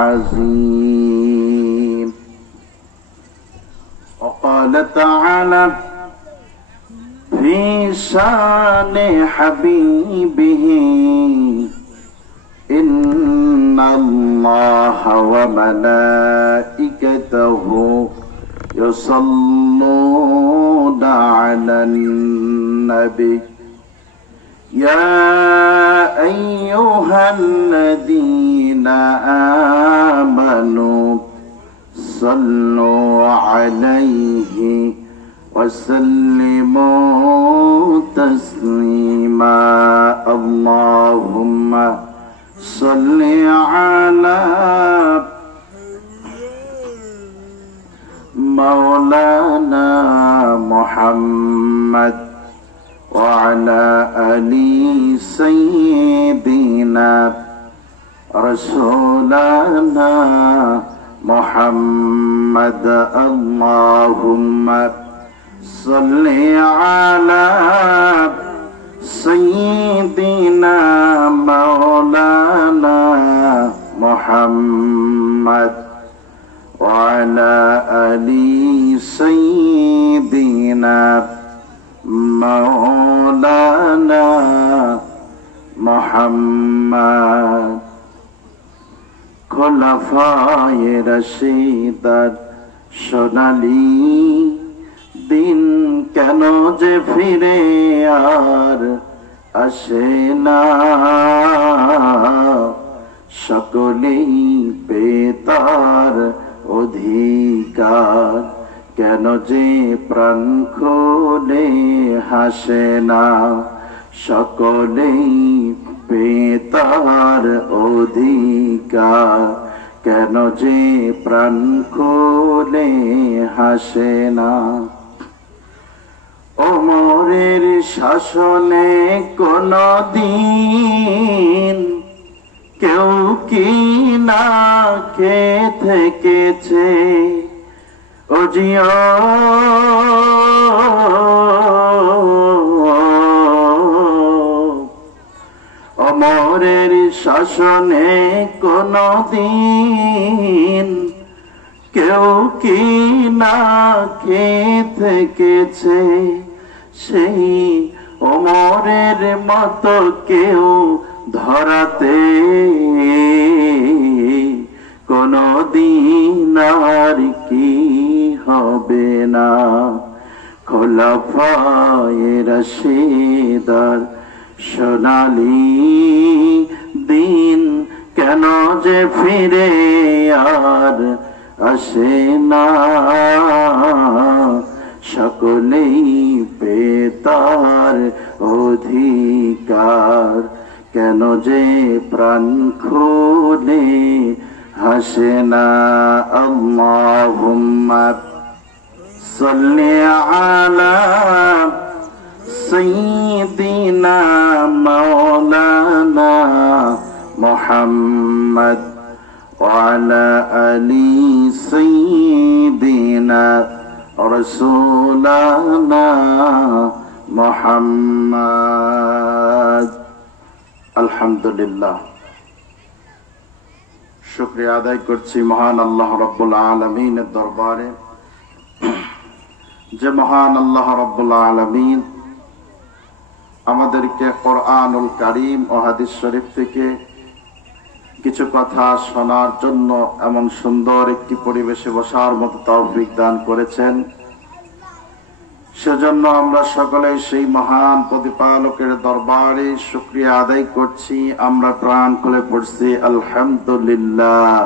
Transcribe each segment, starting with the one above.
عظيم. وقال تعالى في شان حبيبه إن الله وملائكته يصلون على النبي يا أيها الذين آمنوا صلوا عليه وسلموا تسليما. اللهم صل على مولانا محمد وعلى آل سيدنا رسولنا محمد. اللهم صل على سيدنا مولانا محمد وعلى آل سيدنا مولانا محمد. খোলাফায়ে রাশিদার সোনালী দিন কেন যে ফিরে আর আসে না, সকলেই পেতার অধিকার কেন যে প্রাণ খুলে হাসে না, সকলেই পেতার অধিকার কেন যে প্রাণ খুলে হাসে না। ওমরের শাসনে কোনদিন কেউ কি না কে থেকেছে, ওজিও ওমরের শাসনে কোনদিন কেউ কি না কে থেকেছে, সেই ওমরের মতো কেউ ধরাতে কোনদিন আর কি হবে না। খোলাফায়ে রাশিদার সোনালী দিন কেন যে ফিরে আর আসে না, সকলেই পেতার অধিকার কেন যে প্রাণ খুলে হাসে না। আল্লাহুম্মা সাল্লি আলা সাইয়্যিদিনা মাওলানা মুহাম্মদ ওয়া আলা আলি সাইয়্যিদিনা রাসূলানা মুহাম্মদ। আলহামদুলিল্লাহ, শুকরিয়া আদায় করছি মহান আল্লাহ রাব্বুল আলামিনের দরবারে, যে মহান আল্লাহ রাব্বুল আলামিন আমাদেরকে কোরআনুল কারীম ও হাদিস শরীফ থেকে কিছু কথা শোনার জন্য এমন সুন্দর একটি পরিবেশে বসার মতো তৌফিক দান করেছেন। সেজন্য আমরা সকলেই সেই মহান প্রতিপালকের দরবারে শুকরিয়া আদায় করছি। আমরা প্রাণ খুলে পড়ছি আলহামদুলিল্লাহ।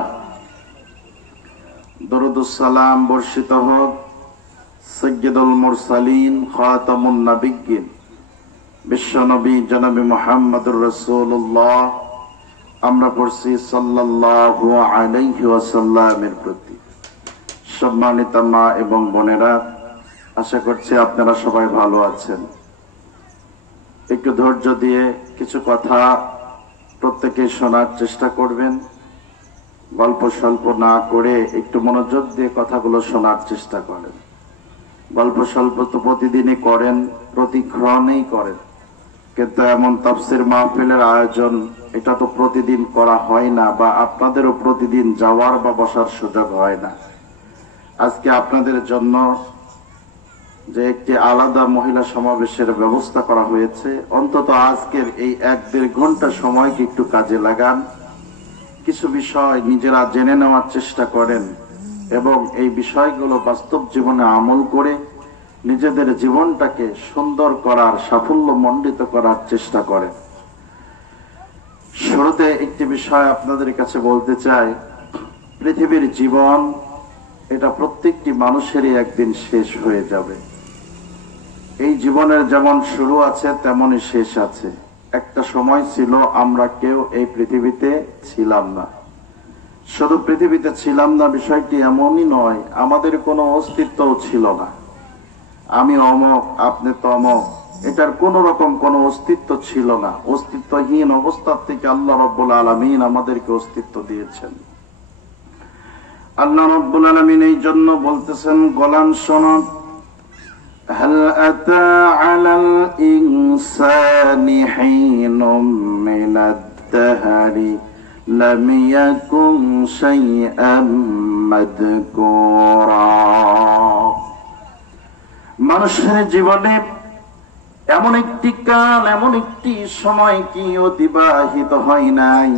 দরুদ সালাম বর্ষিত হোক সাইয়্যিদুল মুরসালিন খাতামুন নবিয়্যিন বিশ্বনবী জনাবে মুহাম্মদুর রাসূলুল্লাহ। আমরা পড়ছি সাল্লাল্লাহু আলাইহি ওয়াসাল্লামের প্রতি। সম্মানিত মা এবং বোনেরা, আশা করছি আপনারা সবাই ভালো আছেন। একটু ধৈর্য দিয়ে কিছু কথা প্রত্যেকে শোনার চেষ্টা করবেন। গল্প স্বল্প না করে একটু মনোযোগ দিয়ে কথাগুলো শোনার চেষ্টা করেন। গল্প স্বল্প তো প্রতিদিনই করেন, প্রতিক্ষণেই করেন, কিন্তু এমন তাফসীর মাহফিলের আয়োজন এটা তো প্রতিদিন করা হয় না, বা আপনাদেরও প্রতিদিন যাওয়ার বা বসার সুযোগ হয় না। আজকে আপনাদের জন্য যে একটি আলাদা মহিলা সমাবেশের ব্যবস্থা করা হয়েছে, অন্তত আজকের এই 1-1.5 ঘন্টা সময়কে একটু কাজে লাগান, কিছু বিষয় নিজেরা জেনে নেওয়ার চেষ্টা করেন এবং এই বিষয়গুলো বাস্তব জীবনে আমল করে নিজেদের জীবনটাকে সুন্দর করার, সাফল্যমণ্ডিত করার চেষ্টা করেন। শুরুতে একটি বিষয় আপনাদের কাছে বলতে চাই, পৃথিবীর জীবন এটা প্রত্যেকটি মানুষেরই একদিন শেষ হয়ে যাবে। এই জীবনের যেমন শুরু আছে তেমনই শেষ আছে। একটা সময় ছিল আমরা কেউ এই পৃথিবীতে ছিলাম না। শুধু পৃথিবীতে ছিলাম না বিষয়টি এমনই নয়, আমাদের কোনো অস্তিত্বও ছিল না। আমি অমক, আপনি তমক, এটার কোন রকম কোন অস্তিত্ব ছিল না। অস্তিত্বহীন অবস্থা থেকে আল্লাহ রাব্বুল আলামিন আমাদেরকে অস্তিত্ব দিয়েছেন। আল্লাহ রাব্বুল আলামিন এই জন্য বলতেছেন, গোলাম শোনো, হাল আতা আলাল ইনসানি হিনুম মিনাদ দাহরি লাম ইয়াকুন শাইআম মাযকুরা। মানুষের জীবনে এমন একটি কাল, এমন একটি সময় কি অতিবাহিত হয় নাই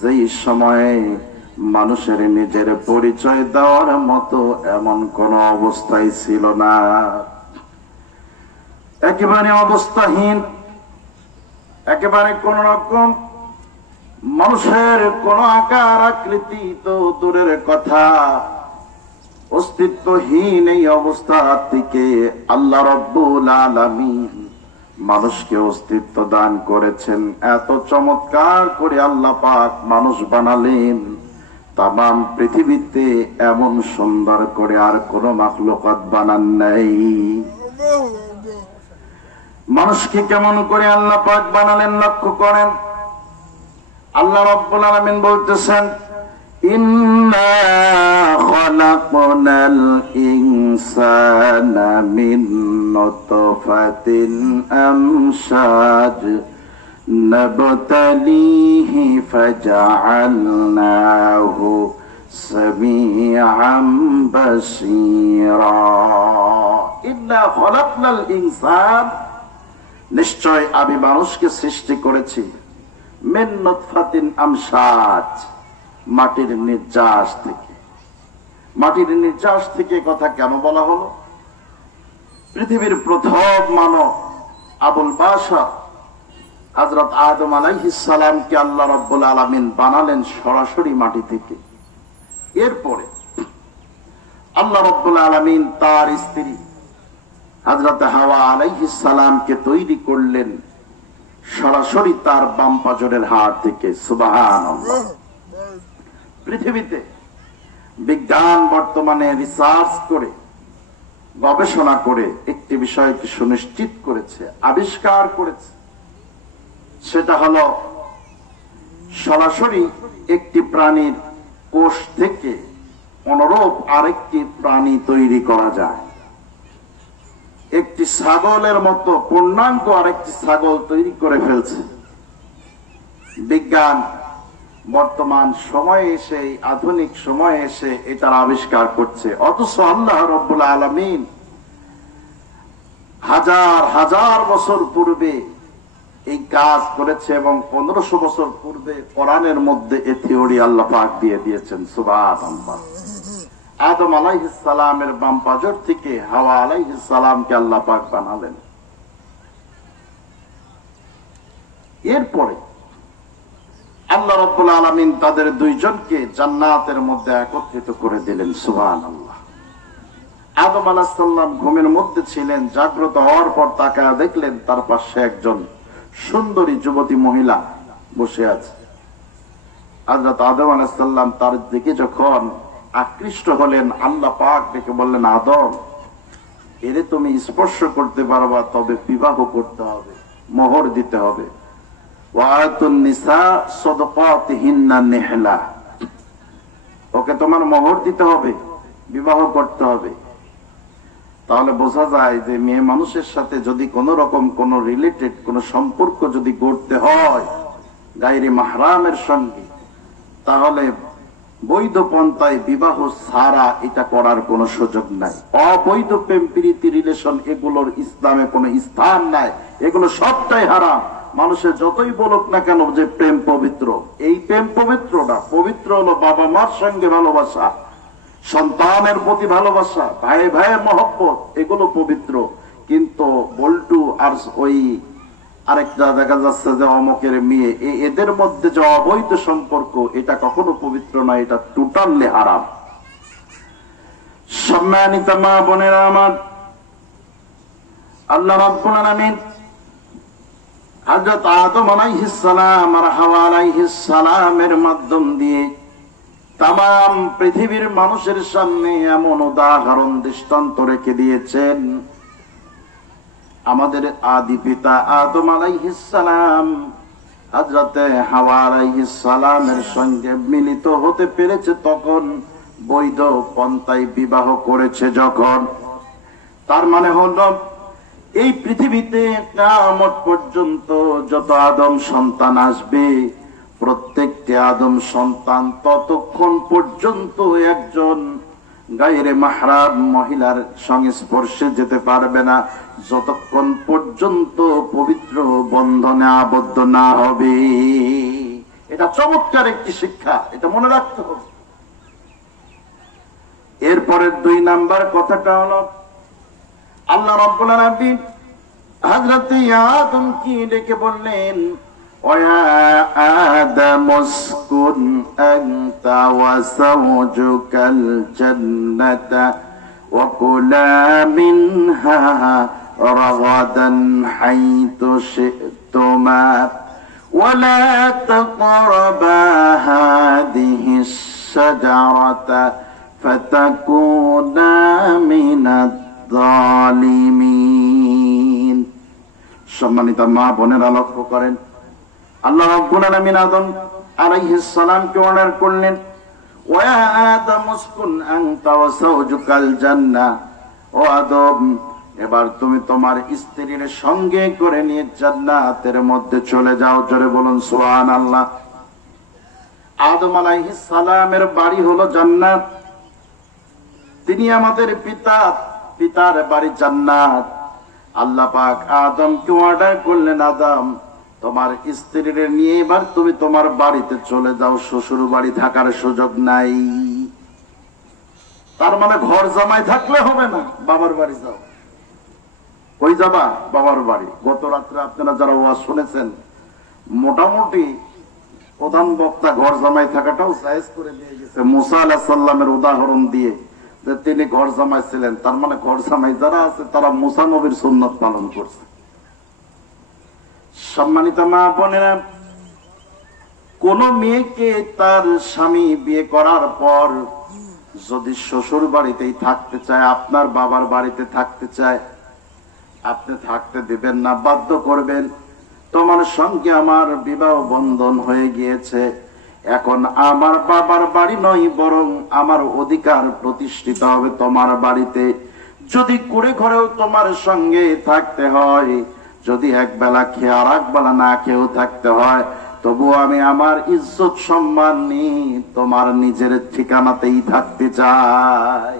যেই সময়ে মানুষের নিজের পরিচয় দেওয়ার মতো এমন কোন অবস্থাই ছিল না। একেবারে অবস্থাহীন, একেবারে কোন রকম মানুষের কোন আকার আকৃতি তো দূরের কথা, অস্তিত্বহীন এই অবস্থা থেকে আল্লাহ রাব্বুল আলামিন মানুষকে অস্তিত্ব দান করেছেন। এত চমৎকার করে আল্লাহ পাক মানুষ বানালেন, তামাম পৃথিবীতে এমন সুন্দর করে আর কোন মাখলুকাত বানান নাই। মানুষকে কেমন করে আল্লাহ পাক বানালেন লক্ষ্য করেন। আল্লাহ রাব্বুল আলামিন বলতেছেন, ইন্না খালাকনাল ইনসানা মিন নুতফাতিন আমশাজ নাবতালিহি ফাজআলনাহু সামিআম বাসীরা। ইন্না খালাকনাল ইনসান, নিশ্চয় আমি মানুষকে সৃষ্টি করেছি মিন নুতফাতিন আমশাজ, মাটির নির্যাস থেকে। মাটির নির্যাস থেকে কথা কেন বলা হলো? পৃথিবীর প্রথম মানব আবুল বাশার হযরত আদম আলাইহিস সালামকে আল্লাহ রাব্বুল আলামিন বানালেন সরাসরি মাটি থেকে। এরপরে আল্লাহ রাব্বুল আলামিন তার স্ত্রী হযরত হাওয়া আলাইহিস সালামকে তৈরি করলেন সরাসরি তার বাম পাজরের হাড় থেকে। সুবহানাল্লাহ। পৃথিবীতে বিজ্ঞান বর্তমানে রিসার্চ করে, গবেষণা করে একটি বিষয়কে সুনিশ্চিত করেছে, আবিষ্কার করেছে, সেটা হলো সরাসরি একটি প্রাণীর কোষ থেকে অনুরূপ আরেকটি প্রাণী তৈরি করা যায়। একটি ছাগলের মতো পূর্ণাঙ্গ আরেকটি ছাগল তৈরি করে ফেলছে বিজ্ঞান। বর্তমান সময়ে এসে, আধুনিক সময়ে এসে এটার আবিষ্কার করছে। অথচ আল্লাহ রাব্বুল আলামিন হাজার হাজার বছর পূর্বে এই কাজ করেছে এবং 1500 বছর পূর্বে কোরআনের মধ্যে এই থিওরি আল্লাহ পাক দিয়ে দিয়েছেন। সুবহানাল্লাহ। আদম আলাইহিস সালামের বাম পাজর থেকে হাওয়া আলাইহিস সালামকে আল্লাহ পাক বানালেন। এরপরে আল্লাহ রাব্বুল আলামিন তাদের দুইজনকে জান্নাতের মধ্যে একত্রিত করে দিলেন। সুবহানাল্লাহ। আদম আলাইহিস সালাম ঘুমের মধ্যে ছিলেন, জাগ্রত হওয়ার পর তাকায়া দেখলেন তার পাশে একজন সুন্দরী যুবতী মহিলা বসে আছে। হযরত আদম আলাইহিস সালাম তার দিকে যখন আকৃষ্ট হলেন, আল্লাহ পাক ডেকে বললেন, আদম, এরে তুমি স্পর্শ করতে পারবা, তবে বিবাহ করতে হবে, মোহর দিতে হবে। ওয়াতুন নিসা সাদাকাতিহিন্না নিহলা, ওকে তোমার মোহর দিতে হবে, বিবাহ করতে হবে। তাহলে বোঝা যায় যে মেয়ে মানুষের সাথে যদি কোন রকম কোন রিলেটেড কোন সম্পর্ক যদি গড়তে হয় গায়রে মাহরামের সঙ্গে, তাহলে বৈধ পন্থায় বিবাহ ছাড়া এটা করার কোন সুযোগ নাই। অবৈধ প্রেম প্রীতি রিলেশন এগুলোর ইসলামে কোনো স্থান নাই, এগুলো সবটাই হারাম। মানুষের যতই বলুক না কেন যে প্রেম পবিত্র, এই প্রেম পবিত্র না। পবিত্র হলো বাবা মার সঙ্গে ভালোবাসা, সন্তানের প্রতি ভালোবাসা, ভাই ভাইয়ের মহব্বত, এগুলো পবিত্র। কিন্তু বল্টু আর ওই আরেকটা দেখা যাচ্ছে যে অমকের মেয়ে, এদের মধ্যে যে অবৈধ সম্পর্ক, এটা কখনো পবিত্র না, এটা টোটালি হারাম। সম্মানিত মা বোনেরা আমার, আল্লাহ রাব্বুল আলামিন হযরত আদম আলাইহিস সালাম আর হাওয়া আলাইহিস সালামের মাধ্যম দিয়ে তাম পৃথিবীর মানুষের সামনে এমন উদাহরণ দৃষ্টান্ত রেখে দিয়েছেন। আমাদের আদি পিতা আদম আলাইহিস সালাম হযরতে হাওয়া আলাইহিস সালামের সঙ্গে মিলিত হতে পেরেছে তখন, বৈধ পন্থায় বিবাহ করেছে যখন। তার মানে হলো এই পৃথিবীতে কিয়ামত পর্যন্ত যত আদম সন্তান আসবে, প্রত্যেকটি আদম সন্তান ততক্ষণ পর্যন্ত একজন গায়রে মাহরাম মহিলার সংস্পর্শে যেতে পারবে না, যতক্ষণ পর্যন্ত পবিত্র বন্ধনে আবদ্ধ না হবে। এটা চমৎকার একটি শিক্ষা, এটা মনে রাখতে হবে। এরপরের 2 নাম্বার কথাটা হলো, আল্লাহ রাব্বুল আলামিন হযরত আদম কি ডেকে বললেন, ওয়া আদম উসকুন আনতা ওয়া যাওজুকাল জান্নাতা ওয়া কুলা মিনহা রাগাদান হাইতু শি'তুমা ওয়া লা তাকরাবা হাদিহিস শাজারাতা ফাতাকুনা মিনাদ জালিমিন। সম্মানিত মা বোনেরা লক্ষ্য করেন, আল্লাহ রাব্বুল আলামিন আদম আলাইহিস সালামকে অর্ডার করলেন, ওয়া আদম উসকুন আনতা ওয়া যাওজুকাল জান্নাহ, ও আদম এবার তুমি তোমার স্ত্রীর সঙ্গে করে নিয়ে জান্নাতের মধ্যে চলে যাও। জোরে বলুন সুবহানাল্লাহ। আদম আলাইহিস সালামের বাড়ি হলো জান্নাত, তিনি আমাদের পিতা, পিতার বাড়ি জান্নাত। আল্লাহ পাক আদমকে অর্ডার করলেন, আদম তোমার স্ত্রীর নিয়ে এবার তুমি তোমার বাড়িতে চলে যাও, শ্বশুর বাড়ি থাকার সুযোগ নাই। তার মানে ঘর জামাই থাকলে হবে না, বাবার বাড়ি যাও। কই যাবা? বাবার বাড়ি। গত রাত্রে আপনারা যারা ওয়াজ শুনেছেন, মোটামুটি প্রধান বক্তা ঘর জামাই থাকাটাও জায়েজ করে দিয়ে গেছে মুসা আলাইহিস সালামের উদাহরণ দিয়ে, যে তিনি ঘর জামাই ছিলেন। তার মানে ঘর জামাই যারা আছে তারা মুসা নবীর সুন্নাত পালন করছে। সম্মানিত মা বোনেরা, কোন মেয়েকে তার স্বামী বিয়ে করার পর যদি শ্বশুর বাড়িতেই থাকতে চায়, আপনার বাবার বাড়িতে থাকতে চায়, আপনি থাকতে দিবেন না, বাধ্য করবেন। তোমার সঙ্গে আমার বিবাহ বন্ধন হয়ে গিয়েছে, এখন আমার বাবার বাড়ি নয়, বরং আমার অধিকার প্রতিষ্ঠিত হবে তোমার বাড়িতে। যদি কুড়ে ঘরেও তোমার সঙ্গে থাকতে হয়, যদি একবেলা খেয়ে আর একবেলা না খেয়েও থাকতে হয়, তবু আমি আমার ইজ্জত সম্মান নিয়ে তোমার নিজের ঠিকানাতেই থাকতে চাই।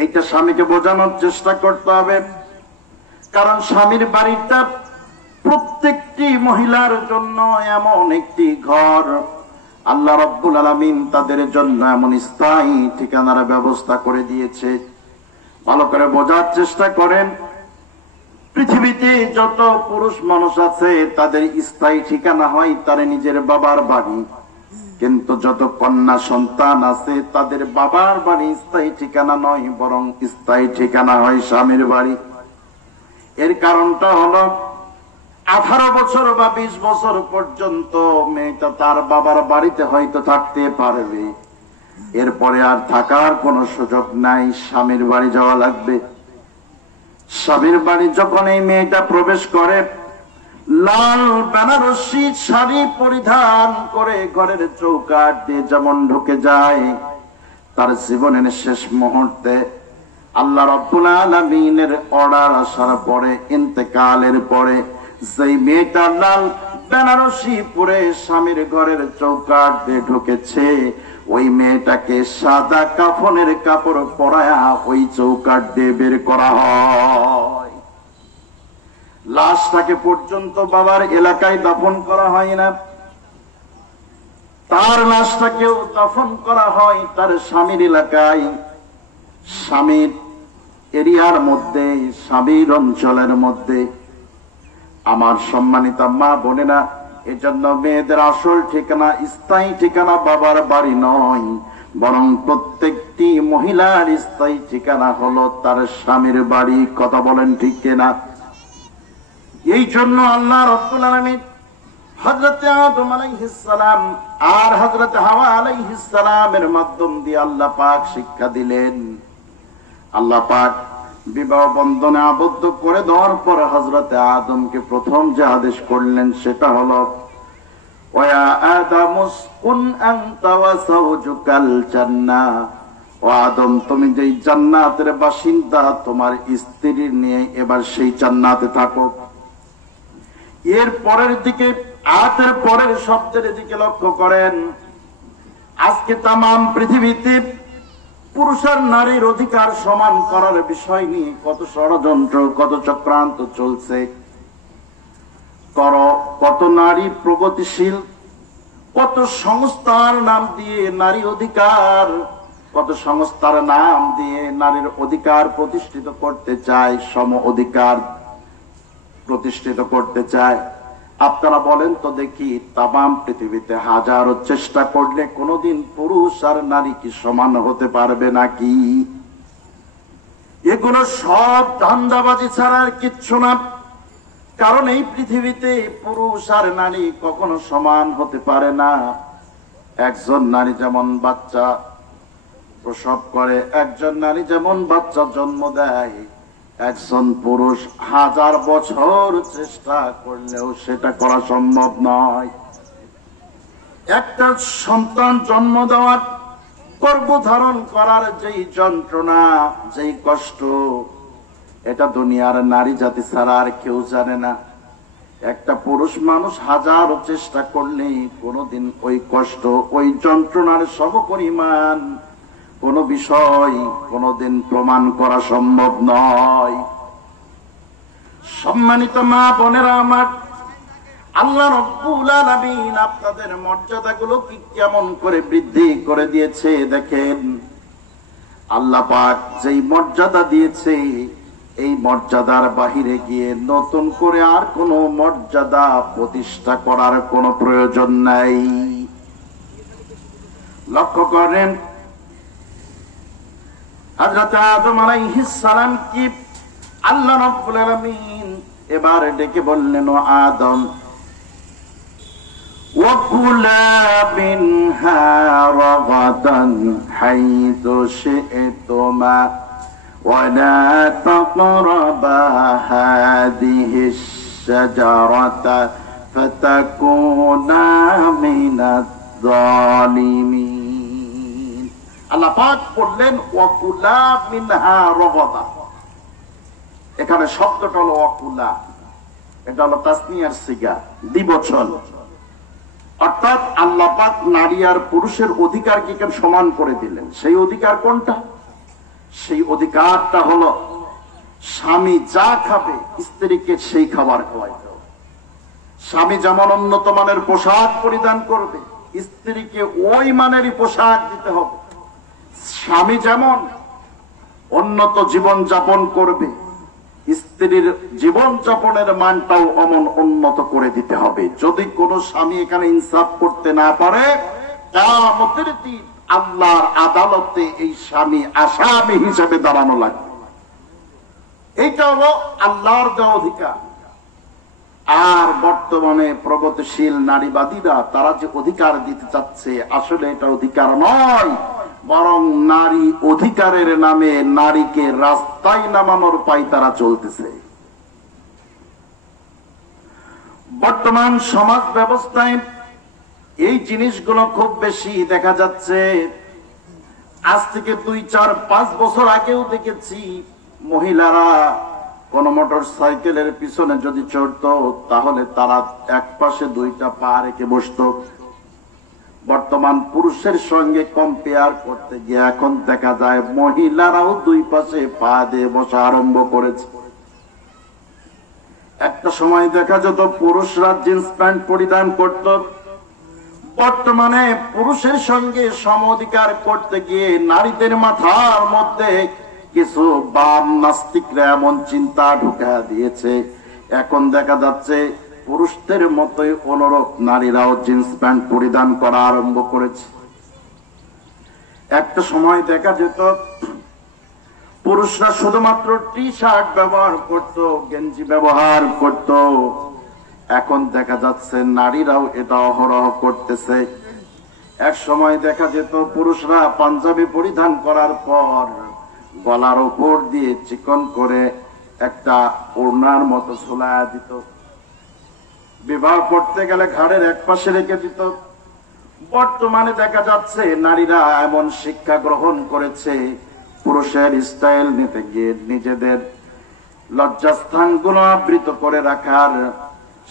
এইটা স্বামীকে বোঝানোর চেষ্টা করতে হবে, কারণ স্বামীর বাড়িটা প্রত্যেকটি মহিলার জন্য এমন একটি ঘর, আল্লাহ রাব্বুল আলামিন তাদের জন্য এমন স্থায়ী ঠিকানার ব্যবস্থা করে দিয়েছে। ভালো করে বোঝার চেষ্টা করেন, পৃথিবীতে যত পুরুষ মানুষ আছে তাদের স্থায়ী ঠিকানা হয় তার নিজের বাবার বাড়ি, কিন্তু যত কন্যা সন্তান আছে তাদের বাবার বাড়ি স্থায়ী ঠিকানা নয়, বরং স্থায়ী ঠিকানা হয় স্বামীর বাড়ি। এর কারণটা হলো 18 বছর বা 20 বছর পর্যন্ত মেয়েটা তার বাবার বাড়িতে হয়তো থাকতে পারবে, এরপরে আর থাকার কোনো সুযোগ নাই, স্বামীর বাড়ি যাওয়া লাগবে। স্বামীর বাড়ি যখন এই মেয়েটা প্রবেশ করে, লাল বেনারসি শাড়ি পরিধান করে ঘরের চৌকাঠ দিয়ে যেমন ঢুকে যায়, তার জীবনের শেষ মুহূর্তে আল্লাহ রাব্বুল আলামিনের অর্ডার আসার পরে, ইন্তেকালের পরে, যেই মেয়েটা লাল বেনারসি পরে স্বামীর ঘরের চৌকাঠ দিয়ে ঢুকেছে, ওই মেয়েটাকে সাদা কাফনের কাপড় পরায়া ওই চৌকাঠ দিয়ে বের করা হয়। লাশটাকে পর্যন্ত বাবার এলাকায় দাফন করা হয় না, তার লাশটাকেও দাফন করা হয় তার স্বামীর এলাকায়, স্বামীর এরিয়ার মধ্যে, স্বামীর অঞ্চলের মধ্যে। আমার সম্মানিত মা বোনেরা, এজন্য মেয়েদের আসল ঠিকানা, স্থায়ী ঠিকানা বাবার বাড়ি নয়, বরং প্রত্যেকটি মহিলার স্থায়ী ঠিকানা হলো তার স্বামীর বাড়ি। কথা বলেন ঠিক কিনা? এই জন্য আল্লাহ রাব্বুল আলামিন হযরত আদম আলাইহিস সালাম আর হযরত হাওয়া আলাইহিস সালামের মাধ্যম দিয়ে আল্লাহ পাক শিক্ষা দিলেন। আল্লাহ পাক বিবাহ বন্ধনে আবদ্ধ করে দেওয়ার পর হযরত আদমকে প্রথম যে আদেশ করলেন সেটা হলো, ওয়া আদামুসকুন আনতা ওয়া যাওজুকাল জান্নাহ, ও আদম তুমি যেই জান্নাতের বাসিন্দা, তোমার স্ত্রী নিয়ে এবার সেই জান্নাতে থাকো। এর পরের দিকে, আয়াতের পরের শব্দের দিকে লক্ষ্য করেন। আজকে তামাম পৃথিবীতে পুরুষ আর নারীর অধিকার সমান করার বিষয় নিয়ে কত ষড়যন্ত্র, কত চক্রান্ত চলছে। কত নারী প্রগতিশীল, কত সংস্থার নাম দিয়ে নারী অধিকার, কত সংস্থার নাম দিয়ে নারীর অধিকার প্রতিষ্ঠিত করতে চায়, সম অধিকার প্রতিষ্ঠিত করতে চায়। আপনারা বলেন তো দেখি, তামাম পৃথিবীতে হাজারো চেষ্টা করলে কোনদিন পুরুষ আর নারী কি সমান হতে পারবে নাকি? এগুলো সব ধান্দাবাজি ছাড়া আর কিচ্ছু না। কারণ এই পৃথিবীতে পুরুষ আর নারী কখনো সমান হতে পারে না। একজন নারী যেমন বাচ্চা প্রসব করে, একজন নারী যেমন বাচ্চা জন্ম দেয়, একজন পুরুষ 1000 বছর চেষ্টা করলেও সেটা করা সম্ভব নয়। একটা সন্তান জন্ম দেওয়ার, গর্ভধারণ করার যেই যন্ত্রণা, যেই কষ্ট, এটা দুনিয়ার নারী জাতি ছাড়া আর কেউ জানে না। একটা পুরুষ মানুষ হাজারো চেষ্টা করলে কোনোদিন ওই কষ্ট, ওই যন্ত্রণার সমপরিমাণ কোন বিষয় কোনদিন প্রমাণ করা সম্ভব নয়। সম্মানিত মা বোনেরা আমার, আল্লাহ রাব্বুল আলামিন আপনাদের মর্যাদাগুলো কি কেমন করে বৃদ্ধি করে দিয়েছে দেখেন। আল্লাহ পাক যেই মর্যাদা দিয়েছে, এই মর্যাদার বাহিরে গিয়ে নতুন করে আর কোনো মর্যাদা প্রতিষ্ঠা করার কোনো প্রয়োজন নাই। লক্ষ্য করেন, হযরত আদম আলাইহিস সালাম কি আল্লাহ রাব্বুল আলামিন এবার ডেকে বললেন, ও আদম, ওয়াকুলা মিনহা রাগাদান হাইতু শি'তুমা ওয়ালা তাকরাবা হাদিহিশ শাজারাতা ফাতাকুনা মিনাজ জালিমিন। আল্লাহ পাক বললেন, ওয়াকুলা মিনহা রাগাদা। এখানে শব্দটা হলো ওয়াকুলা, এটা হলো তাসনিয়ার সিগা, দ্বিবচন। অর্থাৎ আল্লাহ পাক নারী আর পুরুষের অধিকারকে কেন সমান করে দিলেন। সেই অধিকার কোনটা? সেই অধিকারটা হলো স্বামী যা খাবে স্ত্রীকে সেই খাবার খাওয়াইতে হবে। স্বামী যেমন উন্নত মানের পোশাক পরিধান করবে, স্ত্রীকে ওই মানেরই পোশাক দিতে হবে। স্বামী যেমন উন্নত জীবন যাপন করবে, স্ত্রীর জীবন যাপনের মানটাও অমন উন্নত করে দিতে হবে। যদি কোন স্বামী এখানে ইনসাফ করতে না পারে, কিয়ামতের দিন আল্লাহর আদালতে এই স্বামী আসামি হিসেবে দাঁড়ানো লাগবে। এইটা হলো আল্লাহর দেওয়া অধিকার। আর বর্তমানে প্রগতিশীল নারীবাদীরা তারা যে অধিকার দিতে চাচ্ছে, আসলে এটা অধিকার নয়, বরং নারী অধিকারের নামে নারীকে রাস্তায় নামানোর পায়তারা চলতেছে। বর্তমান সমাজ ব্যবস্থায় এই জিনিসগুলো খুব বেশি দেখা যাচ্ছে। আজ থেকে 2, 4, 5 বছর আগেও দেখেছি মহিলারা কোন মোটর সাইকেলের পিছনে যদি চড়তো তাহলে তারা এক পাশে 2টা পা রেখে বসতো। বর্তমান পুরুষের সঙ্গে কম্পেয়ার করতে গিয়ে এখন দেখা যায় মহিলারাও 2 পাশে পা দিয়ে বসা আরম্ভ করেছে। একটা সময় দেখা যেত পুরুষরা জিন্স প্যান্ট পরিধান করত, বর্তমানে পুরুষের সঙ্গে সম অধিকার করতে গিয়ে নারীদের মাথার মধ্যে কিছু বাম নাস্তিকরা এমন চিন্তা ঢুকা দিয়েছে, এখন দেখা যাচ্ছে পুরুষদের মতোই অনুরূপ নারীরাও জিন্স প্যান্ট পরিধান করা আরম্ভ করেছে। একটা সময় দেখা যেত পুরুষরা শুধুমাত্র টি শার্ট ব্যবহার করত, গেঞ্জি ব্যবহার করত, এখন দেখা যাচ্ছে নারীরাও এটা অহরহ করতেছে। এক সময় দেখা যেত পুরুষরা পাঞ্জাবি পরিধান করার পর গলার উপর দিয়ে চিকন করে একটা ওড়নার মতো ঝুলায়া দিত, বিবাহ করতে গেলে ঘাড়ের এক পাশে রেখে দিত। বর্তমানে দেখা যাচ্ছে নারীরা এমন শিক্ষা গ্রহণ করেছে, পুরুষের স্টাইল নিতে গিয়ে নিজেদের লজ্জাস্থানগুলো আবৃত করে রাখার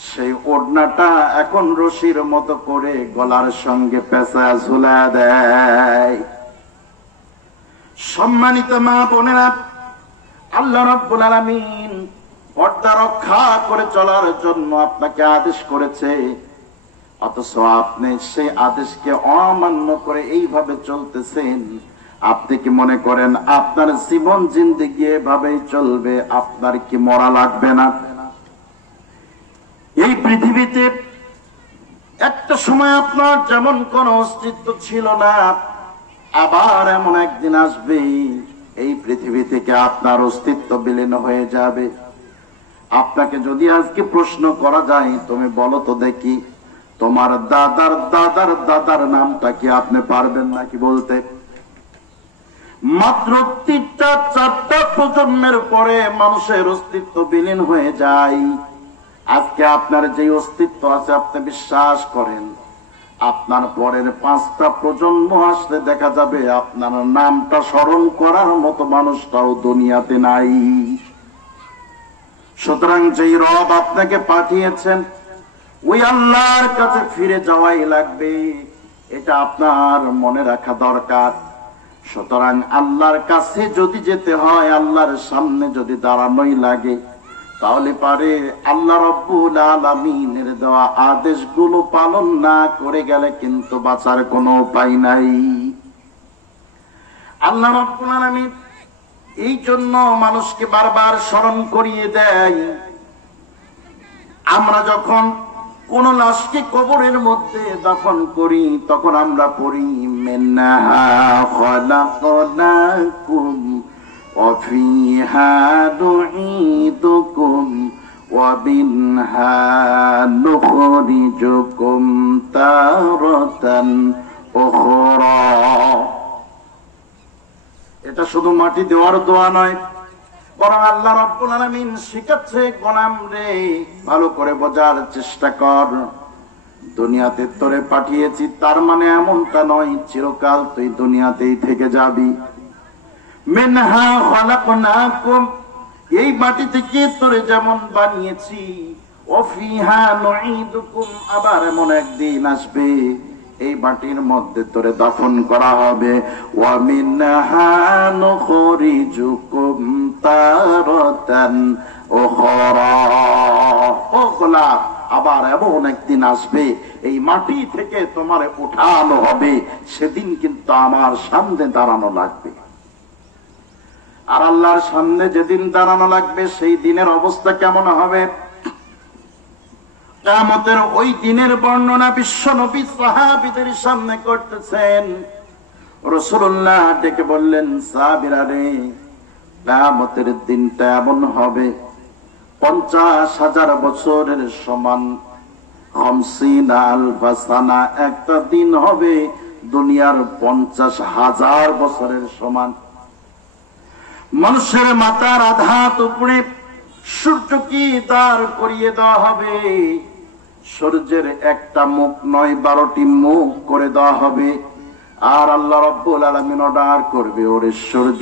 সেই ওড়নাটা এখন রশির মতো করে গলার সঙ্গে পেঁচা ঝুলা দেয়। সম্মানিত মা বোনেরা, আল্লাহ রাব্বুল আলামিন পর্দা রক্ষা করে চলার জন্য আপনাকে আদেশ করেছে, অথচ আপনি সেই আদেশকে অমান্য করে এইভাবে চলতেছেন। আপনি কি মনে করেন আপনার জীবন জিন্দেগি এভাবেই চলবে? আপনার কি মরা লাগবে না? এই পৃথিবীতে একটা সময় আপনার যেমন কোন অস্তিত্ব ছিল না, আবার এমন একদিন আসবে এই পৃথিবী থেকে আপনার অস্তিত্ব বিলীন হয়ে যাবে। আপনাকে যদি আজকে প্রশ্ন করা যায়, তুমি বলো তো দেখি তোমার দাদার দাদার দাদার নামটা কি আপনি পারবেন নাকি বলতে? মাত্র 3টা 4টা প্রজন্মের পরে মানুষের অস্তিত্ব বিলীন হয়ে যায়। আজকে আপনার যে অস্তিত্ব আছে আপনি বিশ্বাস করেন, আপনার পরের 5টা প্রজন্ম আসলে দেখা যাবে আপনার নামটা স্মরণ করার মতো মানুষটাও দুনিয়াতে নাই। সুতরাং যেই রব আপনাকে পাঠিয়েছেন ওই আল্লাহর কাছে ফিরে যাওয়াই লাগবে, এটা আপনার মনে রাখা দরকার। সুতরাং আল্লাহর কাছে যদি যেতে হয়, আল্লাহর সামনে যদি দাঁড়ানোই লাগে, তাহলে পারে আল্লাহ রাব্বুল আলামিনের দেওয়া আদেশগুলো পালন না করে গেলে কিন্তু বাঁচার কোনো উপায় নাই। আল্লাহ রাব্বুল আলামিন এই জন্য মানুষকে বারবার স্মরণ করিয়ে দেয়। আমরা যখন কোন লাশকে কবরের মধ্যে দাফন করি তখন আমরা পড়ি মিনহা খালাকনাকুম ওয়া ফিহা নুঈদুকুম ওয়া মিনহা নুখরিজুকুম তারাতান উখরা। এটা শুধু মাটি দেওয়ার দোয়া নয়, বরং আল্লাহ রাব্বুল আলামিন শিখাচ্ছে, গোলাম রে ভালো করে বোঝার চেষ্টা কর, দুনিয়াতে তোরে পাঠিয়েছি তার মানে এমনটা নয় চিরকাল তুই দুনিয়াতেই থেকে যাবি। মিনহা খালাকনাকুম, এই মাটি থেকে তোরে যেমন বানিয়েছি, ওয়া ফিহা নুঈদুকুম, আবার এমন একদিন আসবে এই মাটির মধ্যে তোরে দাফন করা হবে। ওয়া মিনহা নুখরিজুকুম তারাতান উখরা, ও গোলাম আবার এমন একদিন আসবে এই মাটি থেকে তোমারে উঠানো হবে, সেদিন কিন্তু আমার সামনে দাঁড়ানো লাগবে। আর আল্লাহর সামনে যেদিন দাঁড়ানো লাগবে সেই দিনের অবস্থা কেমন হবে? কিয়ামতের ওই দিনের বর্ণনা বিশ্ব নবী সাহাবীদের সামনে করতেছেন। রাসূলুল্লাহ ডেকে বললেন, সাহাবীরা রে, কিয়ামতের দিনটা এমন হবে 50,000 বছরের সমান, 50,000 সানা, একটা দিন হবে দুনিয়ার 50,000 বছরের সমান। মানুষের মাথার আঘাত উপরে সূর্যকে দাঁড় করিয়ে দেওয়া হবে, সূর্যের একটা মুখ নয় 12টি মুখ করে দেওয়া হবে। আর আল্লাহ রাব্বুল আলামিন অর্ডার করবে, ওরে সূর্য,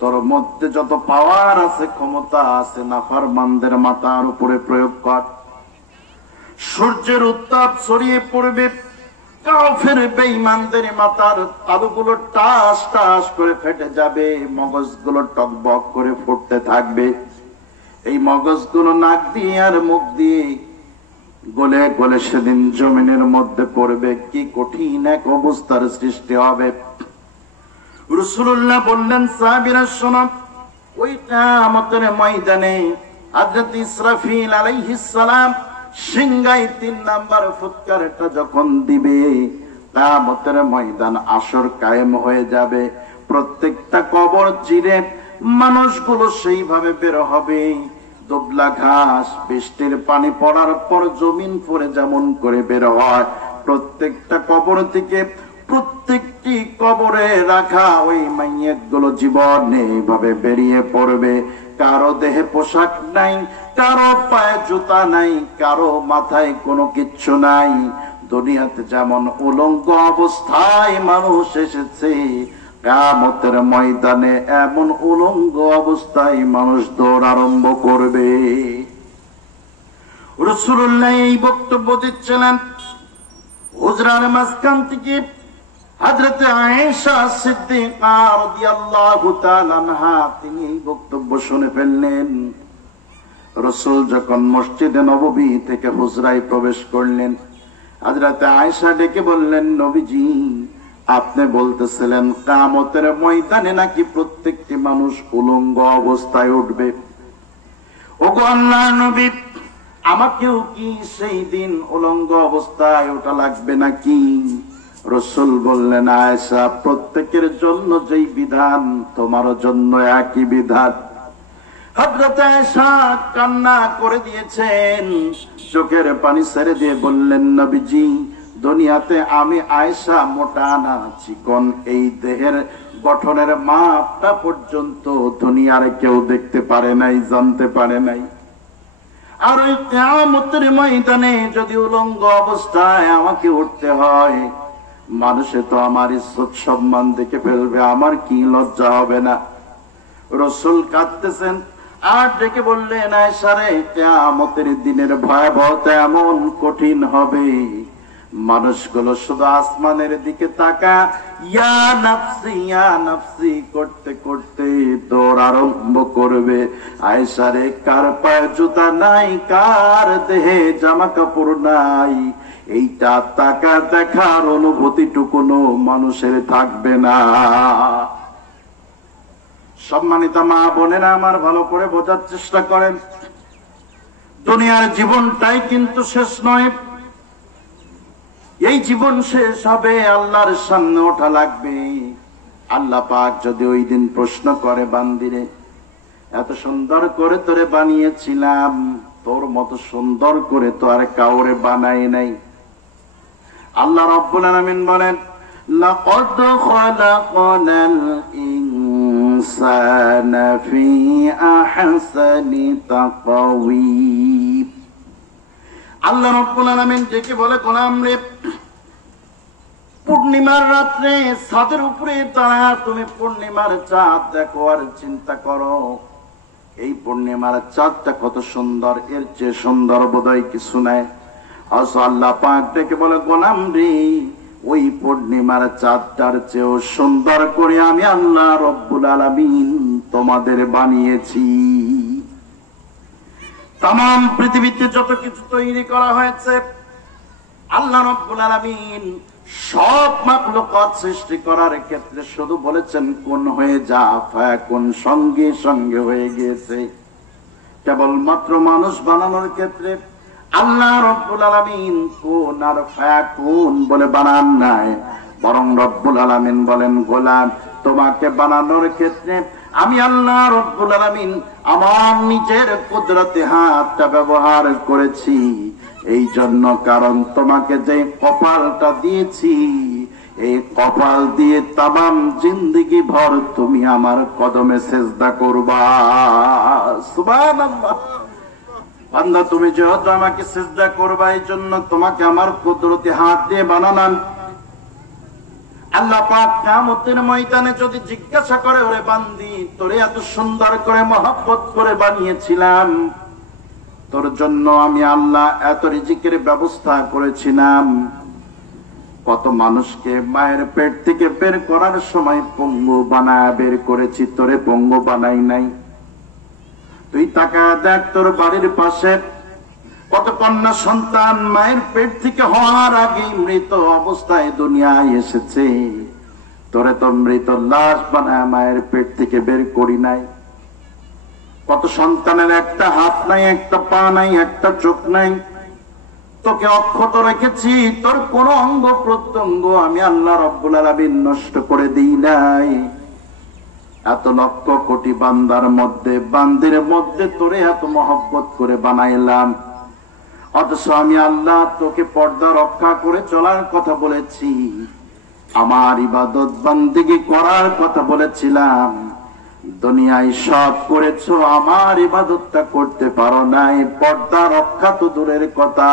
তোর মধ্যে যত পাওয়ার আছে, ক্ষমতা আছে, নাফরমানদের মাথার উপরে প্রয়োগ কর। সূর্যের উত্তাপ ছড়িয়ে পড়বে, কাফের বেঈমানদের মাথার তালুগুলো টাস টাস করে ফেটে যাবে, মগজগুলো টকবক করে ফুটতে থাকবে। এই মগজগুলো নাক দিয়ে আর মুখ দিয়ে গলে গলে সেদিন জমিনের মধ্যে পড়বে। কি কঠিন এক অবস্থার সৃষ্টি হবে। রাসূলুল্লাহ বললেন, সাহাবীরা শোনো, ওই কিয়ামতের ময়দানে হযরত ইসরাফিল আলাইহিস সালাম সিংহায় 3 নাম্বার ফুৎকারটা যখন দিবে, কিয়ামতের ময়দান আসর কায়েম হয়ে যাবে। প্রত্যেকটা কবর চিরে মানুষগুলো সেইভাবে বের হবে। দুবলা ঘাস বৃষ্টির পানি পড়ার পর জমিন পড়ে যেমন করে বের হয়, প্রত্যেকটা কবর থেকে প্রত্যেকটি কবরে রাখা ওই মাইয়াতগুলো জীবনে এইভাবে বেরিয়ে পড়বে। কারো দেহে পোশাক নাই, কারো পায়ে জুতা নাই, কারো মাথায় কোনো কিচ্ছু নাই। দুনিয়াতে যেমন উলঙ্গ অবস্থায় মানুষ এসেছে, কিয়ামতের ময়দানে এমন উলঙ্গ অবস্থায় মানুষ দৌড় আরম্ভ করবে। রাসূলুল্লাহ এই বক্তব্য দিচ্ছিলেন, হুজরার মাঝখান থেকে হযরত আয়েশা সিদ্দিকা রাদিয়াল্লাহু তাআলা আনহা তিনি এই বক্তব্য শুনে ফেললেন। রাসূল যখন মসজিদে নববী থেকে হুজরায় প্রবেশ করলেন, হযরত আয়েশা ডেকে বললেন, নবীজি, আপনি বলতেছিলেন কিয়ামতের ময়দানে নাকি প্রত্যেকটি মানুষ উলঙ্গ অবস্থায় উঠবে। ওগো আল্লাহর নবী, আমাকেও কি সেই দিন উলঙ্গ অবস্থায় ওঠা লাগবে নাকি? রাসূল বললেন, আয়েশা, প্রত্যেকের জন্য যেই বিধান, তোমার জন্য একই বিধান। হযরত আয়েশা কান্না করে দিয়েছেন, চোখের পানি ছেড়ে দিয়ে বললেন, নবীজি, দুনিয়াতে আমি আয়েশা মোটা না চিকন, এই দেহের গঠনের মাপটা পর্যন্ত দুনিয়ার কেউ দেখতে পারে নাই, জানতে পারে নাই। আর ওই কিয়ামতের ময়দানে যদি উলঙ্গ অবস্থায় আমাকে উঠতে হয়, মানুষে তো আমার ইজ্জত সম্মান দেখে ফেলবে, আমার কি লজ্জা হবে না? রাসূল কাঁদতেছেন আর ডেকে বললেন, আয়েশা রে, কিয়ামতের দিনের ভয়াবহতা এমন কঠিন হবে, মানুষগুলো শুধু আসমানের দিকে তাকা, ইয়া নাফসি করতে করতে দৌড় আরম্ভ করবে। আয়েশা রে, কার পায়ে জুতা নাই, কার দেহে জামা কাপড় নাই, এইটা তাকা দেখার অনুভূতিটুকুনো মানুষের থাকবে না। সম্মানিত মা বোনেরা আমার, ভালো করে বোঝার চেষ্টা করেন, দুনিয়ার জীবনটাই কিন্তু শেষ নয়। এই জীবন শেষ হবে, আল্লাহর সামনে ওঠা লাগবে। আল্লাহ পাক যদি ওই দিন প্রশ্ন করে, বান্দিরে, এত সুন্দর করে তোরে বানিয়েছিলাম, তোর মতো সুন্দর করে তো আর কাউরে বানাই নাই। আল্লাহ রাব্বুল আলামিন বলেন, লাকাদ খালাকনাল ইনসানা ফি আহসানি তাকওয়িম। আল্লাহ রাব্বুল আলামিন ডেকে বলে, গোলাম রে, পূর্ণিমার রাত্রে ছাদের উপরে দাঁড়া তুমি পূর্ণিমার চাঁদ দেখো আর চিন্তা করো, এই পূর্ণিমার চাঁদটা কত সুন্দর, এর চেয়ে সুন্দর বোধহয় কিছু নাই। আল্লাহ পাক ডেকে বলে, গোলাম রে, ওই পূর্ণিমার চাঁদটার চেয়েও সুন্দর করে আমি আল্লাহ রব্বুল আলামিন তোমাদের বানিয়েছি। তাম পৃথিবীতে যত কিছু তৈরি করা হয়েছে, আল্লাহ রব্বুল আলামিন সব মাখলুকাত সৃষ্টি করার ক্ষেত্রে শুধু বলেছেন কোন হয়ে যা, ফায়াকুন, সঙ্গে সঙ্গে হয়ে গিয়েছে। কেবলমাত্র মানুষ বানানোর ক্ষেত্রে আল্লাহ রব্বুল আলামিন কোন আর ফায়াকুন বলে বানান নাই, বরং রব্বুল আলামিন বলেন, গোলাম, তোমাকে বানানোর ক্ষেত্রে আমি আল্লাহ রব্বুল আলামিন আমার নিজের কুদরতে হাতটা ব্যবহার করেছি। এই জন্য, কারণ তোমাকে যে কপালটা দিয়েছি, এই কপাল দিয়ে তামাম জিন্দেগি ভর তুমি আমার কদমে সেজদা করবা। সুবহানাল্লাহ। বান্দা, তুমি যেহেতু আমাকে সেজদা করবা, এই জন্য তোমাকে আমার কুদরতি হাত দিয়ে বানালাম। আল্লাহ পাক কিয়ামতের ময়দানে যদি জিজ্ঞাসা করে, ওরে বান্দি, তোরে এত সুন্দর করে মহব্বত করে বানিয়েছিলাম, তোর জন্য আমি আল্লাহ এত রিজিকের ব্যবস্থা করেছিলাম, কত মানুষকে মায়ের পেট থেকে বের করার সময় পঙ্গু বানায় বের করেছি, তোরে পঙ্গু বানাই নাই? তুই তাকায় দেখ, তোর বাড়ির পাশে কত কন্যা সন্তান মায়ের পেট থেকে হওয়ার আগেই মৃত অবস্থায় দুনিয়ায় এসেছে, তোরে তো মৃত লাশ বানায় মায়ের পেট থেকে বের করি নাই? কত সন্তানের একটা হাত নাই, একটা পা নাই, একটা চোখ নাই, তোকে অক্ষত রেখেছি, তোর কোন অঙ্গ প্রত্যঙ্গ আমি আল্লাহ রব্বুল আলামিন নষ্ট করে দিই নাই। এত লক্ষ কোটি বান্দার মধ্যে, বান্দির মধ্যে তোরে এত মহব্বত করে বানাইলাম, অথচ আমি আল্লাহ তোকে পর্দা রক্ষা করে চলার কথা বলেছি, আমার ইবাদত বান্দিগি করার কথা বলেছিলাম, দুনিয়ায় সব করেছো, আমার ইবাদতটা করতে পারো নাই। পর্দা রক্ষা তো দূরের কথা,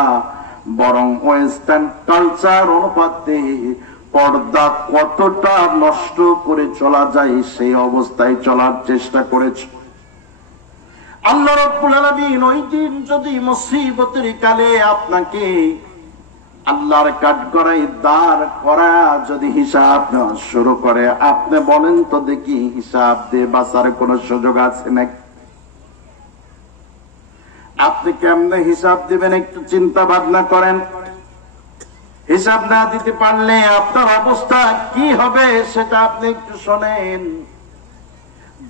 বরং ওয়েস্টার্ন কালচার অনুপাতে পর্দা কতটা নষ্ট করে চলা যায় সেই অবস্থায় চলার চেষ্টা করেছো। আল্লাহ রাব্বুল আলামিন ওই দিন যদি মুসিবতের কালে আপনাকে আল্লাহর কাঠগড়ায় দাঁড় করা যদি হিসাব নেওয়া শুরু করে, আপনি বলেন তো দেখি, হিসাব দিয়ে বাঁচার কোন সুযোগ আছে নাকি? আপনি কেমনে হিসাব দিবেন একটু চিন্তা ভাবনা করেন। হিসাব না দিতে পারলে আপনার অবস্থা কি হবে সেটা আপনি একটু শোনেন।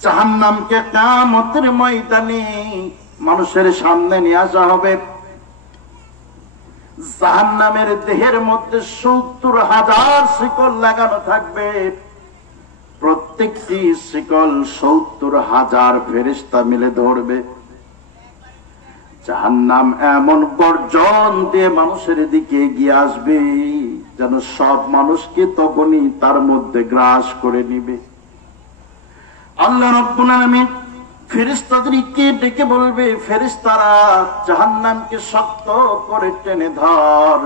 জাহান্নামকে কিয়ামতের ময়দানে মানুষের সামনে নিয়ে আসা হবে। জাহান্নামের দেহের মধ্যে ৭০,০০০ শিকল লাগানো থাকবে, প্রত্যেকটি শিকল ৭০,০০০ ফেরেশতা মিলে ধরবে। জাহান্নাম এমন গর্জন দিয়ে মানুষের দিকে এগিয়ে আসবে যেন সব মানুষকে তখনই তার মধ্যে গ্রাস করে নিবে। আল্লাহ রাব্বুল আলামিন ফেরেশতাদেরকে ডেকে বলবে, ফেরেশতারা জাহান্নামকে শক্ত করে টেনে ধর।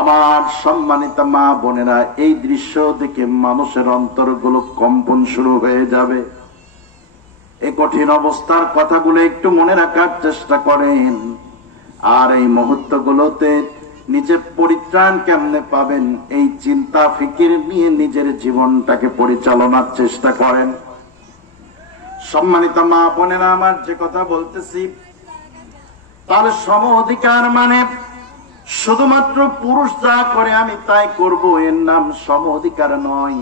আমার সম্মানিত মা বোনেরা, এই দৃশ্য দেখে মানুষের অন্তরগুলো কম্পন শুরু হয়ে যাবে। এই কঠিন অবস্থার কথাগুলো একটু মনে রাখার চেষ্টা করেন, আর এই মুহূর্তগুলোতে নিজের পরিত্রাণ কেমনে পাবেন এই চিন্তা ফিকির নিয়ে নিজের জীবনটাকে পরিচালনার চেষ্টা করেন। সম্মানিত মা বোনেরা, আমার যে কথা বলতেছি তার সম অধিকার মানে শুধুমাত্র পুরুষ যা করে আমি তাই করব, এর নাম সম অধিকার নয়,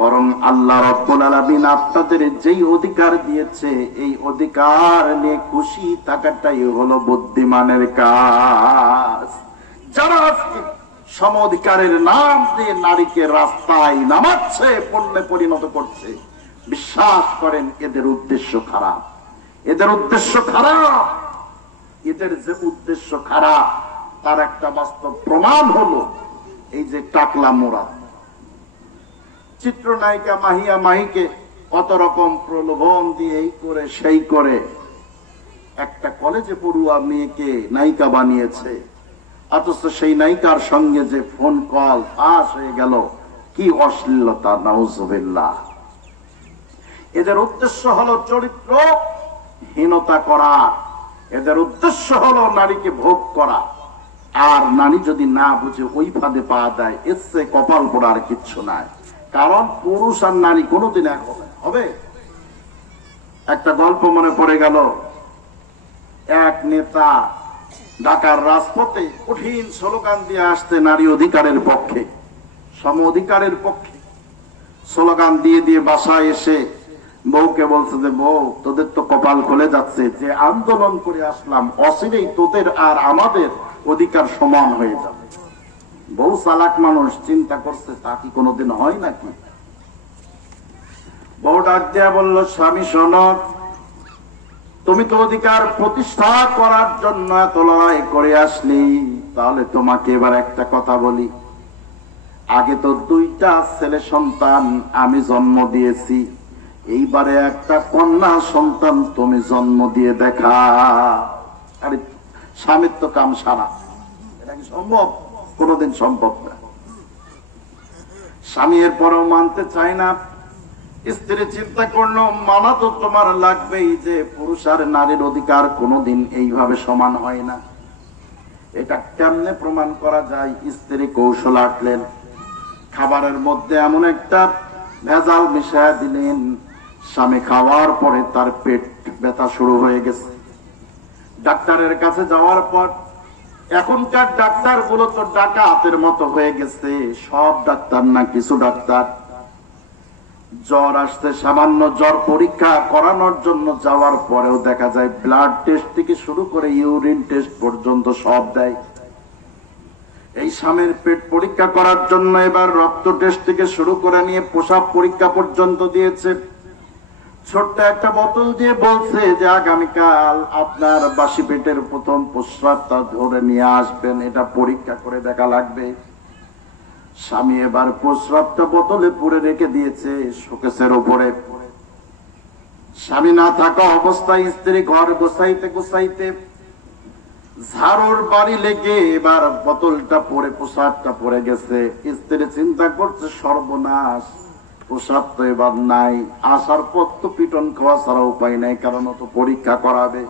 বরং আল্লাহ রাব্বুল আলামিন আপনাদের যেই অধিকার দিয়েছে এই অধিকার নিয়ে খুশি থাকাটাই হলো বুদ্ধিমানের কাজ। যারা আজকে সম অধিকারের নাম দিয়ে নারীকে রাস্তায় নামাচ্ছে, পণ্যে পরিণত করছে, বিশ্বাস করেন এদের উদ্দেশ্য খারাপ। এদের উদ্দেশ্য খারাপ। এদের যে উদ্দেশ্য খারাপ তার একটা বাস্তব প্রমাণ হলো এই যে টাকলা মোড়া চিত্রনায়িকা মাহিয়া মাহিকে কত রকম প্রলোভন দিয়ে এই করে সেই করে একটা কলেজে পড়ুয়া মেয়েকে নায়িকা বানিয়েছে, অথচ সেই নায়িকার সঙ্গে যে ফোন কল ফাঁস হয়ে গেল, কি অশ্লীলতা, নাউজুবিল্লাহ। এদের উদ্দেশ্য হলো চরিত্র হীনতা করা, এদের উদ্দেশ্য হলো নারীকে ভোগ করা। আর নারী যদি না বুঝে ওই ফাঁদে পা দেয়, এর চেয়ে কপাল পোড়ার কিচ্ছু নাই। কারণ পুরুষ আর নারী কোনোদিন এক হবে। একটা গল্প মনে পড়ে গেল, এক নেতা ঢাকার রাজপথে কঠিন স্লোগান দিয়ে আসতে নারী অধিকারের পক্ষে, সম অধিকারের পক্ষে স্লোগান দিয়ে দিয়ে বাসায় এসে বউকে বলছে যে, বউ তোদের তো কপাল খুলে যাচ্ছে, যে আন্দোলন করে আসলাম অচিরেই তোদের আর আমাদের অধিকার সমান হয়ে যাবে। বউ চালাক মানুষ, চিন্তা করছে তা কি কোনোদিন হয় নাকি। বউ ডাক দেয়া বলল, স্বামী শোনো, তুমি তো অধিকার প্রতিষ্ঠা করার জন্য এত লড়াই করে আসলি, তাহলে তোমাকে এবার একটা কথা বলি, আগে তো 2টা ছেলে সন্তান আমি জন্ম দিয়েছি, এইবারে একটা কন্যা সন্তান তুমি জন্ম দিয়ে দেখা। আরে স্বামীর তো কাম সারা, এটা কি সম্ভব? কোনদিন সম্ভব না। স্বামী এর পরেও মানতে চায় না। স্ত্রী চিন্তা করলো মানা তো তোমার লাগবেই, যে পুরুষ আর নারীর অধিকার কোনোদিন এইভাবে সমান হয় না। এটা কেমনে প্রমাণ করা যায়? স্ত্রী কৌশল আটলেন, খাবারের মধ্যে এমন একটা ভেজাল মিশিয়ে দিলেন, স্বামী খাওয়ার পরে তার পেট ব্যথা শুরু হয়ে গেছে। ডাক্তারের কাছে যাওয়ার পর, এখনকার ডাক্তার গুলো তো ডাকাতের মতো হয়ে গেছে, সব ডাক্তার না, কিছু ডাক্তার। জ্বর আসতে সামান্য জ্বর পরীক্ষা করানোর জন্য যাওয়ার পরেও দেখা যায় ব্লাড টেস্ট থেকে শুরু করে ইউরিন টেস্ট পর্যন্ত সব দেয়। এই স্বামীর পেট পরীক্ষা করার জন্য এবার রক্ত টেস্ট থেকে শুরু করে নিয়ে প্রসাব পরীক্ষা পর্যন্ত দিয়েছে। ছোট্ট একটা বোতল দিয়ে বলছে যে আগামীকাল আপনার বাসি পেটের প্রথম প্রস্রাবটা ধরে নিয়ে আসবেন, এটা পরীক্ষা করে দেখা লাগবে। স্বামী এবার প্রস্রাবটা বোতলে পুরে রেখে দিয়েছে শোকেসের উপরে। স্বামী না থাকা অবস্থায় স্ত্রী ঘর গোছাইতে গোছাইতে ঝাড়ুর বাড়ি লেগে এবার বোতলটা পরে প্রসাবটা পড়ে গেছে। স্ত্রী চিন্তা করছে সর্বনাশ, প্রসাব তো এবার নাই, আসার পর তো পিটন খাওয়া ছাড়া উপায় নাই, কারণ তো পরীক্ষা করাবে।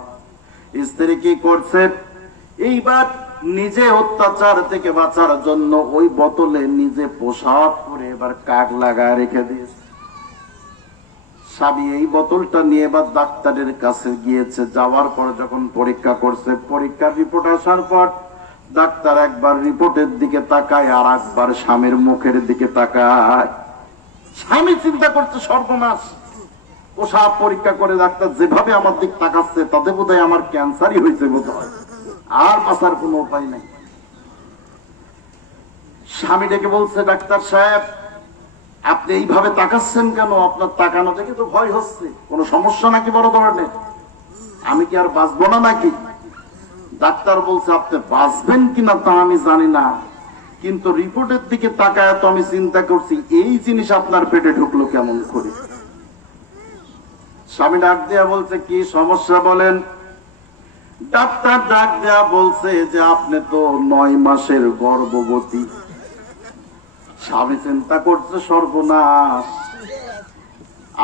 স্ত্রী কি করছে, এইবার নিজে অত্যাচার থেকে বাঁচার জন্য ওই বোতলে নিজে প্রসাব করে এবার কাক লাগায় রেখে দিয়েছে। স্বামী এই বোতলটা নিয়ে এবার ডাক্তারের কাছে গিয়েছে। যাওয়ার পর যখন পরীক্ষা করছে, পরীক্ষার রিপোর্ট আসার পর ডাক্তার একবার রিপোর্টের দিকে তাকায় আর একবার স্বামীর মুখের দিকে তাকায়। স্বামী চিন্তা করছে সর্বনাশ, প্রসাব পরীক্ষা করে ডাক্তার যেভাবে আমার দিক তাকাচ্ছে তাতে বোধহয় আমার ক্যান্সারই হয়েছে, বোধহয় আর বাঁচার কোনো উপায় নাই। স্বামী ডেকে বলছে, ডাক্তার সাহেব আপনি এইভাবে তাকাচ্ছেন কেন? আপনার তাকানো থেকে তো ভয় হচ্ছে, কোনো সমস্যা নাকি বড় ধরনের? আমি কি আর বাঁচবো না নাকি? ডাক্তার বলছে, আপনি বাঁচবেন কিনা তা আমি জানি না, কিন্তু রিপোর্টের দিকে তাকায় তো আমি চিন্তা করছি এই জিনিস আপনার পেটে ঢুকলো কেমন করে। স্বামী ডাক দেয়া বলছে, কি সমস্যা বলেন? ডাক্তার ডাক দেয়া বলছে যে আপনি তো 9 মাসের গর্ভবতী। স্বামী চিন্তা করছে সর্বনাশ,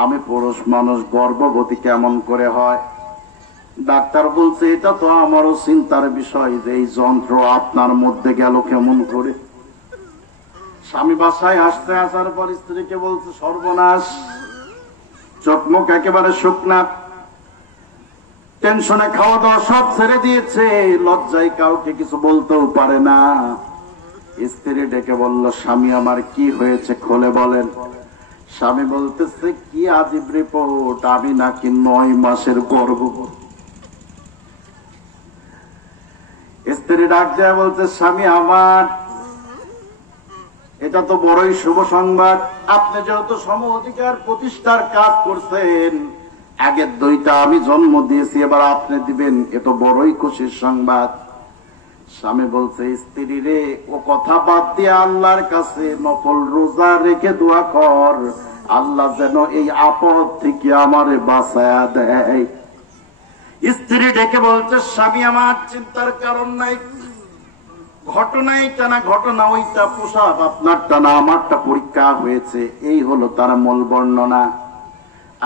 আমি পুরুষ মানুষ, গর্ভবতী কেমন করে হয়? ডাক্তার বলছে এটা তো আমারও চিন্তার বিষয় যে এই যন্ত্র আপনার মধ্যে গেল কেমন করে। স্বামী বাসায় আসতে আসার পর স্ত্রীকে বলছে, সর্বনাশ, চোখ মুখ একেবারে শুকনা, টেনশনে খাওয়া দাওয়া সব ছেড়ে দিয়েছে, লজ্জায় কাউকে কিছু বলতেও পারে না। স্ত্রী ডেকে বলল, স্বামী আমার কি হয়েছে খুলে বলেন। স্বামী বলতেছে, কি আজীব রিপোর্ট, আমি নাকি 9 মাসের গর্ভবতী। স্ত্রী ডাক দেয়া বলছে, স্বামী আমার, এটা তো বড়ই শুভ সংবাদ। আপনি যেহেতু সম অধিকার প্রতিষ্ঠার কাজ করছেন, আগের 2টা আমি জন্ম দিয়েছি, এবার আপনি দিবেন, এ তো বড়ই খুশির সংবাদ। স্বামী বলছে, স্ত্রী রে ও কথা বাদ দিয়ে আল্লাহর কাছে নফল রোজা রেখে দোয়া কর, আল্লাহ যেন এই আপদ থেকে আমারে বাঁচায়া দেয়। স্ত্রী ডেকে বলছে, স্বামী আমার চিন্তার কারণ নাই, ঘটনা এইটা না, ঘটনা ওইটা, প্রসাব আপনারটা না আমারটা পরীক্ষা হয়েছে, এই হলো তার মূল বর্ণনা।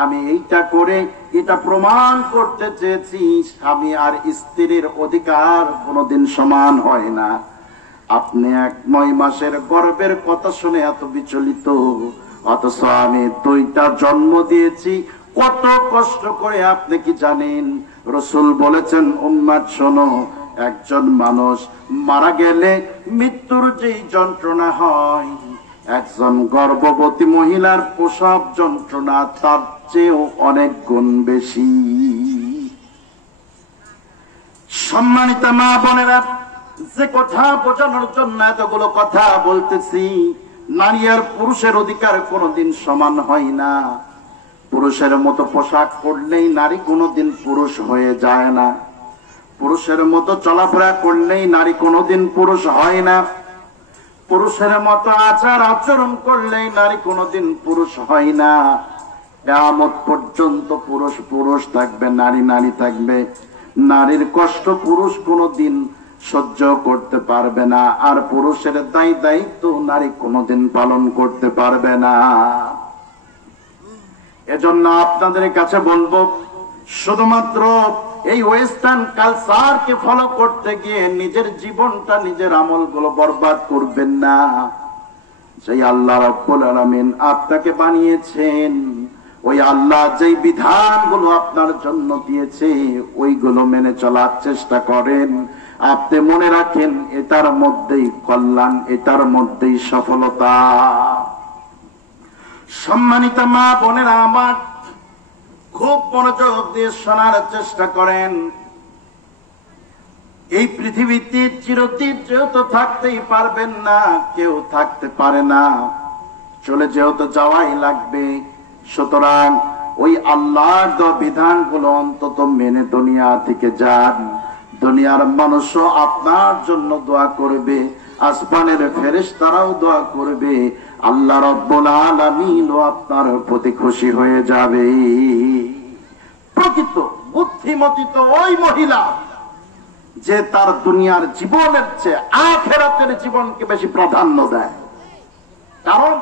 আমি এইটা করে এটা প্রমাণ করতে চেয়েছি স্বামী আর স্ত্রীর অধিকার কোনোদিন সমান হয় না। আপনি 9 মাসের গর্ভের কথা শুনে এত বিচলিত, অথচ আমি 2টা জন্ম দিয়েছি কত কষ্ট করে, আপনি কি জানেন? রাসূল বলেছেন, উম্মাত শোনো, একজন মানুষ মারা গেলে মৃত্যুর যেই যন্ত্রণা হয়, একজন গর্ভবতী মহিলার প্রসব যন্ত্রণা তার চেয়েও অনেক গুণ বেশি। সম্মানিত মা বোনেরা, যে কথা বোঝানোর জন্য এতগুলো কথা বলতেছি, নারী আর পুরুষের অধিকার কোনোদিন সমান হয় না। পুরুষের মতো পোশাক পরলেই নারী কোনোদিন পুরুষ হয়ে যায় না, পুরুষের মতো চলাফেরা করলেই নারী কোনোদিন পুরুষ হয় না, পুরুষের মতো আচার আচরণ করলেই নারী কোনোদিন পুরুষ হয় না। কিয়ামত পর্যন্ত পুরুষ পুরুষ থাকবে, নারী নারী থাকবে। নারীর কষ্ট পুরুষ কোনোদিন সহ্য করতে পারবে না, আর পুরুষের দায়িত্ব নারী কোনোদিন পালন করতে পারবে না। এজন্য আপনাদের কাছে বলবো, শুধুমাত্র এই ওয়েস্টার্ন কালচারকে ফলো করতে গিয়ে নিজের জীবনটা, নিজের আমলগুলো বরবাদ করবেন না। সেই আল্লাহ রাব্বুল আলামিন আপনাকে বানিয়েছেন, ওই আল্লাহ যেই বিধানগুলো আপনার জন্য দিয়েছে ওইগুলো মেনে চলার চেষ্টা করেন। আপনি মনে রাখেন, এটার মধ্যেই কল্যাণ, এটার মধ্যেই সফলতা। সম্মানিত মা বোনেরা আমার, খুব মনোযোগ দিয়ে শোনার চেষ্টা করেন। এই পৃথিবীতে চিরদিন যেহেতু থাকতেই পারবেন না, কেউ থাকতে পারে না, চলে যেহেতু যাওয়াই লাগবে, সুতরাং ওই আল্লাহর বিধানগুলো অন্তত মেনে দুনিয়া থেকে যান। দুনিয়ার মানুষও আপনার জন্য দোয়া করবে, আসমানের ফেরেশতারাও দোয়া করবে, আল্লাহ রাব্বুল আলামিনও আপনার প্রতি খুশি হয়ে যাবে। প্রকৃত বুদ্ধিমতী তো ওই মহিলা যে তার দুনিয়ার জীবনের চেয়ে আখিরাতের জীবনকে বেশি প্রাধান্য দেয়। কারণ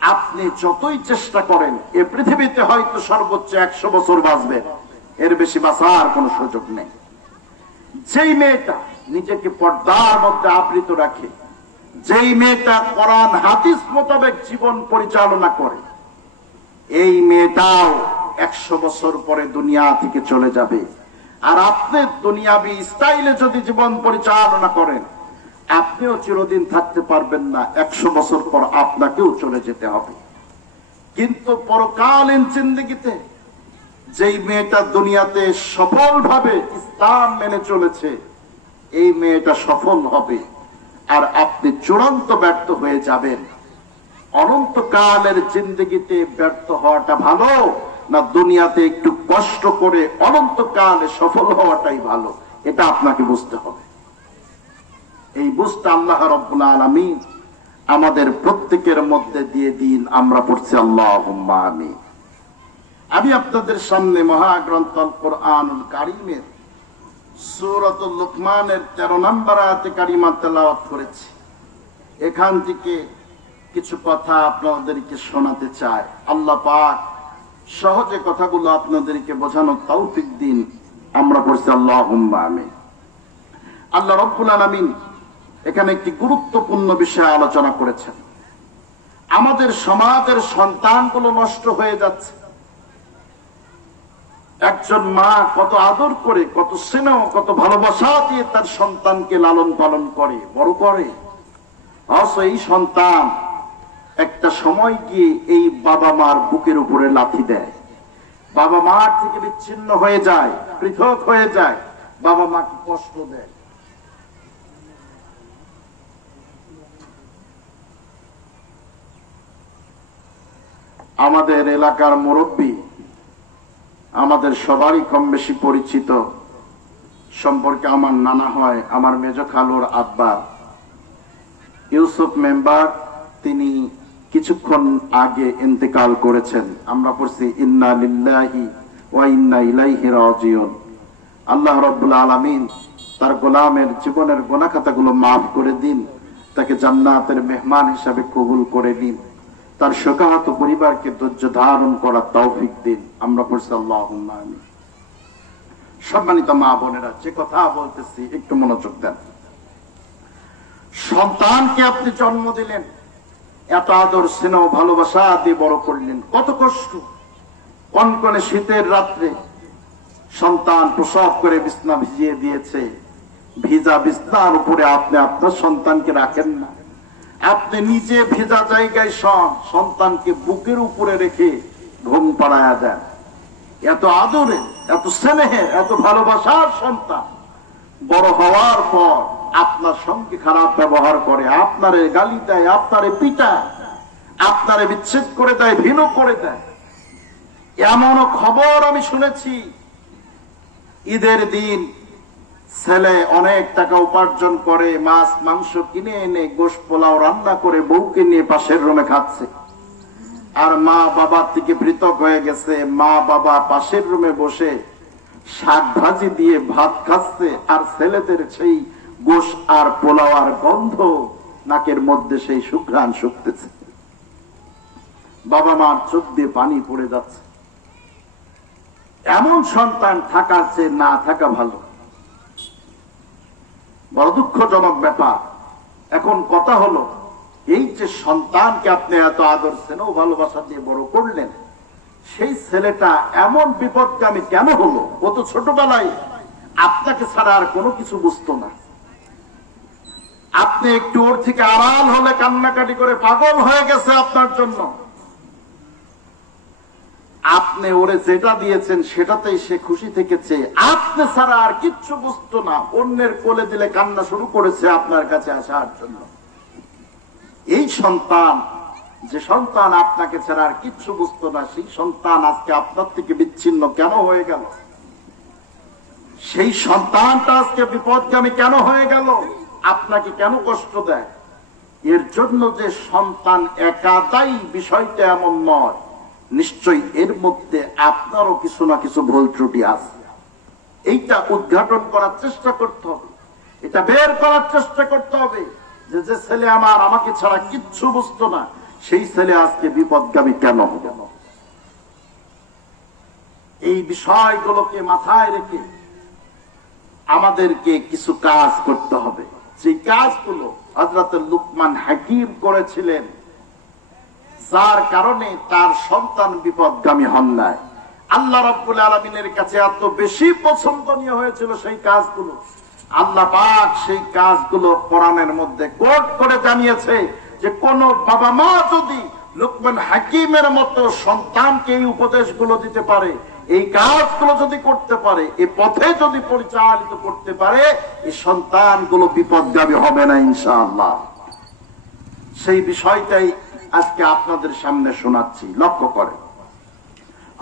আপনি যতই চেষ্টা করেন, এ পৃথিবীতে হয়তো সর্বোচ্চ 100 বছর বাঁচবেন, এর বেশি বাঁচার কোনো সুযোগ নেই। যেই মেয়েটা নিজেকে পর্দার মধ্যে আবৃত রাখে, যেই মেয়েটা কোরআন হাদিস মোতাবেক জীবন পরিচালনা করে, এই মেয়েটাও 100 বছর পরে দুনিয়া থেকে চলে যাবে। আর আপনি দুনিয়াবি স্টাইলে যদি জীবন পরিচালনা করেন, আপনিও চিরদিন থাকতে পারবেন না, 100 বছর পর আপনাকেও চলে যেতে হবে। কিন্তু পরকালীন জিন্দেগিতে যেই মেয়েটা দুনিয়াতে সফলভাবে ইসলাম মেনে চলেছে, এই মেয়েটা সফল হবে, আর আপনি চূড়ান্ত ব্যর্থ হয়ে যাবেন। অনন্তকালের জিন্দেগিতে ব্যর্থ হওয়াটা ভালো না দুনিয়াতে একটু কষ্ট করে অনন্তকালে সফল হওয়াটাই ভালো? এটা আপনাকে বুঝতে হবে। এই বুঝতে আল্লাহ রাব্বুল আলামিন আমাদের প্রত্যেকের মধ্যে দিয়ে দিন। আমরা পড়ছি আল্লাহুম্মা আমিন। আমি আপনাদের সামনে মহাগ্রন্থ আল কোরআনুল কারীমের সূরাতুল লুকমানের 13 নম্বর আয়াতে কারিমা তেলাওয়াত করেছি। এখান থেকে কিছু কথা আপনাদেরকে শোনাতে চাই। আল্লাহ পাক সহজে কথাগুলো আপনাদেরকে বোঝানোর তৌফিক দিন। আমরা পড়ছি আল্লাহুম্মা আমিন। আল্লাহ রাব্বুল আলামিন এখানে একটি গুরুত্বপূর্ণ বিষয় আলোচনা করেছেন। আমাদের সমাজের সন্তানগুলো নষ্ট হয়ে যাচ্ছে। একজন মা কত আদর করে, কত স্নেহ, কত ভালোবাসা দিয়ে তার সন্তানকে লালন পালন করে, বড় করে, অথচ এই সন্তান একটা সময় গিয়ে এই বাবা মার বুকের উপরে লাথি দেয়, বাবা মার থেকে বিচ্ছিন্ন হয়ে যায়, পৃথক হয়ে যায়, বাবা মাকে কষ্ট দেয়। আমাদের এলাকার মুরব্বী, আমাদের সবারই কম বেশি পরিচিত, সম্পর্কে আমার নানা হয়, আমার মেজ খালুর আব্বা ইউসুফ মেম্বার, তিনি কিছুক্ষণ আগে ইন্তেকাল করেছেন। আমরা পড়ছি ইন্না লিল্লাহি ওয়া ইন্না ইলাইহি রাজিউন। আল্লাহ রাব্বুল আলামিন তার গোলামের জীবনের গুনাহ খাতাগুলো মাফ করে দিন, তাকে জান্নাতের মেহমান হিসাবে কবুল করে নিন, তার শোকাহত পরিবারকে ধৈর্য ধারণ করার তৌফিক দিন। আমরা পড়ছি আল্লাহুম্মা আমিন। সম্মানিত মা বোনেরা, যে কথা বলতেছি একটু মনোযোগ দেন। সন্তানকে আপনি জন্ম দিলেন, এত আদর স্নেহ ভালোবাসা দিয়ে বড় করলেন, কত কষ্ট। কনকনে শীতের রাত্রে সন্তান প্রসব করে বিছনা ভিজিয়ে দিয়েছে, ভিজা বিছনার উপরে আপনি আপনার সন্তানকে রাখেন না, আপনি নিজে ভেজা জায়গায় সন্তানকে বুকের উপরে রেখে ঘুম পাড়ায়া দেন। এত আদরে, এত স্নেহে, এত ভালোবাসার সন্তান বড় হওয়ার পর আপনার সঙ্গে খারাপ ব্যবহার করে, আপনারে গালি দেয়, আপনারে পিটায়, আপনারে বিচ্ছেদ করে দেয়, ভিন্ন করে দেয়। এমনও খবর আমি শুনেছি, ঈদের দিন ছেলে অনেক টাকা উপার্জন করে মাছ মাংস কিনে এনে গোশত পোলাও রান্না করে বউকে নিয়ে পাশের রুমে খাচ্ছে, আর মা বাবার থেকে পৃথক হয়ে গেছে। মা বাবা পাশের রুমে বসে শাক ভাজি দিয়ে ভাত খাচ্ছে, আর ছেলেদের সেই গোশ আর পোলাও আর গন্ধ নাকের মধ্যে সেই সুঘ্রাণ শুকতেছে। বাবা মার চোখ দিয়ে পানি পড়ে যাচ্ছে। এমন সন্তান থাকার চেয়ে না থাকা ভালো। বড় দুঃখজনক ব্যাপার। এখন কথা হলো, এই যে সন্তানকে আপনি এত আদর স্নেহ ভালোবাসা দিয়ে বড় করলেন, সেই ছেলেটা এমন বিপদগামী কেন হলো? ও তো ছোটবেলায় আপনাকে ছাড়া আর কোনো কিছু বুঝতো না। আপনি একটু ওর থেকে আড়াল হলে কান্নাকাটি করে পাগল হয়ে গেছে আপনার জন্য। আপনি ওরে যেটা দিয়েছেন সেটাতেই সে খুশি থেকেছে, আপনি ছাড়া আর কিচ্ছু বুঝতো না। অন্যের কোলে দিলে কান্না শুরু করেছে আপনার কাছে আসার জন্য। এই সন্তান, যে সন্তান আপনাকে ছাড়া আর কিচ্ছু বুঝতো না, সেই সন্তান আজকে আপনার থেকে বিচ্ছিন্ন কেন হয়ে গেল? সেই সন্তানটা আজকে বিপদগামী কেন হয়ে গেল? আপনাকে কেন কষ্ট দেয়? এর জন্য যে সন্তান একাদাই বিষয়টা এমন নয়, নিশ্চয়ই এর মধ্যে আপনারও কিছু না কিছু ভুল ত্রুটি আছে। এইটা উদ্ঘাটন করার চেষ্টা করতে হবে, এটা বের করার চেষ্টা করতে হবে যে যে ছেলে আমাকে ছাড়া কিচ্ছু বুঝতো না, সেই ছেলে আজকে বিপদগামী কেন হলো। এই বিষয়গুলোকে মাথায় রেখে আমাদেরকে কিছু কাজ করতে হবে। যে কাজগুলো হযরত লুকমান হাকিম করেছিলেন, যার কারণে তার সন্তান বিপদগামী হন নাই। আল্লাহ রাব্বুল আলামিনের কাছে এত বেশি পছন্দনীয় হয়েছিল সেই কাজগুলো। আল্লাহ পাক সেই কাজগুলো কোরআনের মধ্যে কোট করে জানিয়েছে যে কোন বাবা মা যদি লুকমান হাকিমের মতো সন্তানকে এই উপদেশগুলো দিতে পারে, এই কাজগুলো যদি করতে পারে, এই পথে যদি পরিচালিত করতে পারে, এই সন্তানগুলো বিপদগামী হবে না ইনশাআল্লাহ। সেই বিষয়টাই আজকে আপনাদের সামনে শোনাচ্ছি। লক্ষ্য করে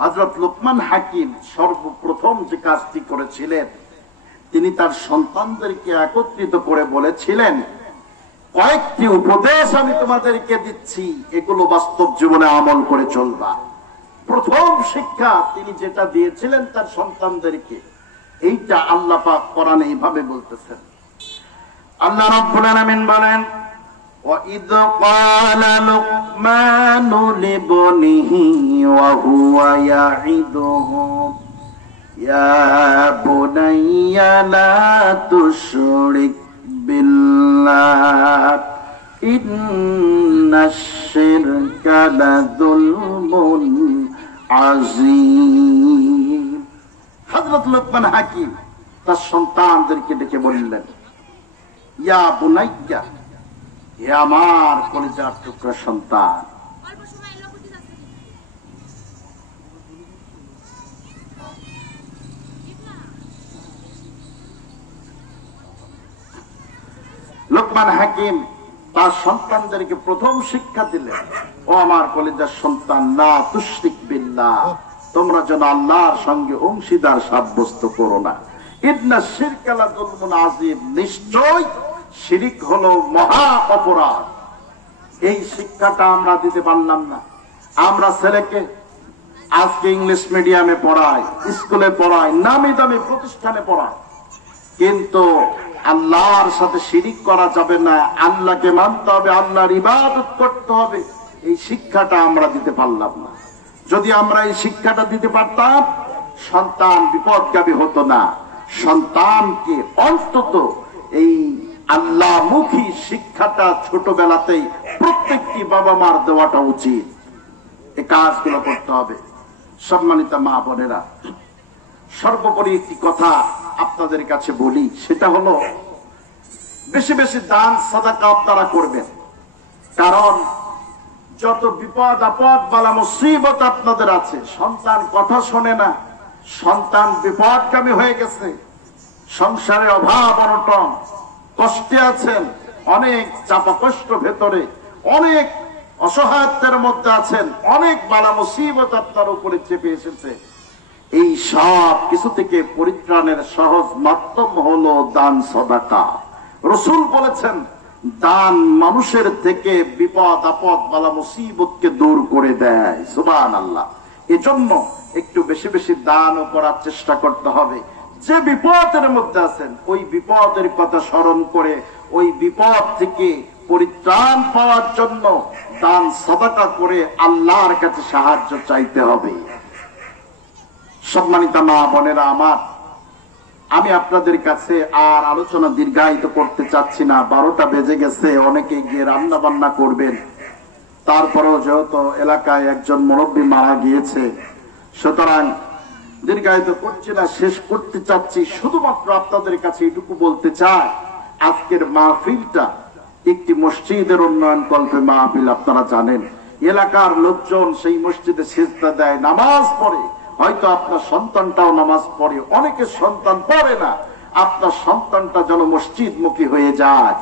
হযরত লুকমান হাকিম সর্বপ্রথম যে কাজটি করেছিলেন, তিনি তার সন্তানদেরকে একত্রিত করে বলেছিলেন, কয়েকটি উপদেশ আমি তোমাদেরকে দিচ্ছি, এগুলো বাস্তব জীবনে আমল করে চলবা। প্রথম শিক্ষা তিনি যেটা দিয়েছিলেন তার সন্তানদেরকে, এইটা আল্লাহ পাক কোরআনে এইভাবে বলতেছেন। আল্লাহ রাব্বুল আলামিন বলেন, وَإِذْ قَالَ لُقْمَانُ لِابْنِهِ وَهُوَ يَعِظُهُ يَا بُنَيَّ لَا تُشْرِكْ بِاللَّهِ إِنَّ الشِّرْكَ لَظُلْمٌ عَظِيمٌ। হযরত লুকমান হাকিম তার সন্তানদেরকে ডেকে বললেন, ইয়া বুনাইয়া, হে আমার কলিজার টুকরা সন্তান, লুকমান হাকিম তার সন্তানদেরকে প্রথম শিক্ষা দিলেন, ও আমার কলিজার সন্তান, লা তুশরিক বিল্লাহ, তোমরা যেন আল্লাহর সঙ্গে অংশীদার সাব্যস্ত করো না। ইন্না শিরকা লাযুলমুন আযীম, নিশ্চয় শিরিক হলো মহা অপরাধ। এই শিক্ষাটা আমরা দিতে পারলাম না। আমরা ছেলেকে আজকে ইংলিশ মিডিয়ামে পড়াই, স্কুলে পড়াই, নামি দামি প্রতিষ্ঠানে পড়াই, কিন্তু আল্লাহর সাথে শিরিক করা যাবে না, আল্লাহকে মানতে হবে, আল্লাহর ইবাদত করতে হবে, এই শিক্ষাটা আমরা দিতে পারলাম না। যদি আমরা এই শিক্ষাটা দিতে পারতাম, সন্তান বিপদগামী হতো না। সন্তানকে অন্তত এই আল্লাহমুখী শিক্ষাটা ছোটবেলাতেই প্রত্যেকটি বাবা মার দেওয়াটা উচিত। এই কাজগুলো করতে হবে। সম্মানিত মা বোনেরা, সর্বোপরি একটি কথা আপনাদের কাছে বলি, সেটা হলো বেশি বেশি দান সাদাকা আপনারা করবেন। কারণ যত বিপদ আপদ বালা মুসিবত আপনাদের আছে, সন্তান কথা শোনে না, সন্তান বিপদগামী হয়ে গেছে, সংসারে অভাব অনটন, কষ্টে আছেন, অনেক চাপা কষ্ট ভেতরে, অনেক অসহায়ত্বের মধ্যে আছেন, অনেক বালা মুসিবত আপনার উপরে চেপে এসেছে। এই সব কিছু থেকে পরিত্রাণের সহজ মাধ্যম হলো দান সাদাকা। রাসূল বলেছেন, দান মানুষের থেকে বিপদ আপদ বালা মুসিবতকে দূর করে দেয়। সুবহানাল্লাহ। এজন্য একটু বেশি বেশি দানও করার চেষ্টা করতে হবে। যে বিপদের মধ্যে আছেন ওই বিপদের কথা স্মরণ করে ওই বিপদ থেকে পরিত্রাণ পাওয়ার জন্য দান সাদাকা করে আল্লাহর কাছে সাহায্য চাইতে হবে। সম্মানিত মা বোনেরা আমার, আমি আপনাদের কাছে আর আলোচনা দীর্ঘায়িত করতে চাচ্ছি না। 12টা বেজে গেছে, অনেকে গিয়ে রান্না বান্না করবেন। তারপরেও যেহেতু এলাকায় একজন মুরব্বী মারা গিয়েছে, সুতরাং দীর্ঘায়িত করছি না, শেষ করতে চাচ্ছি। শুধুমাত্র আপনাদের কাছে এটুকু বলতে চাই, আজকের মাহফিলটা একটি মসজিদের উন্নয়ন কল্পে মাহফিল। আপনারা জানেন এলাকার লোকজন সেই মসজিদে সিজদা দেয়, নামাজ পড়ে। হয়তো আপনার সন্তানটাও নামাজ পড়ে, অনেকে সন্তান পড়ে না। আপনার সন্তানটা যেন মসজিদমুখী হয়ে যায়,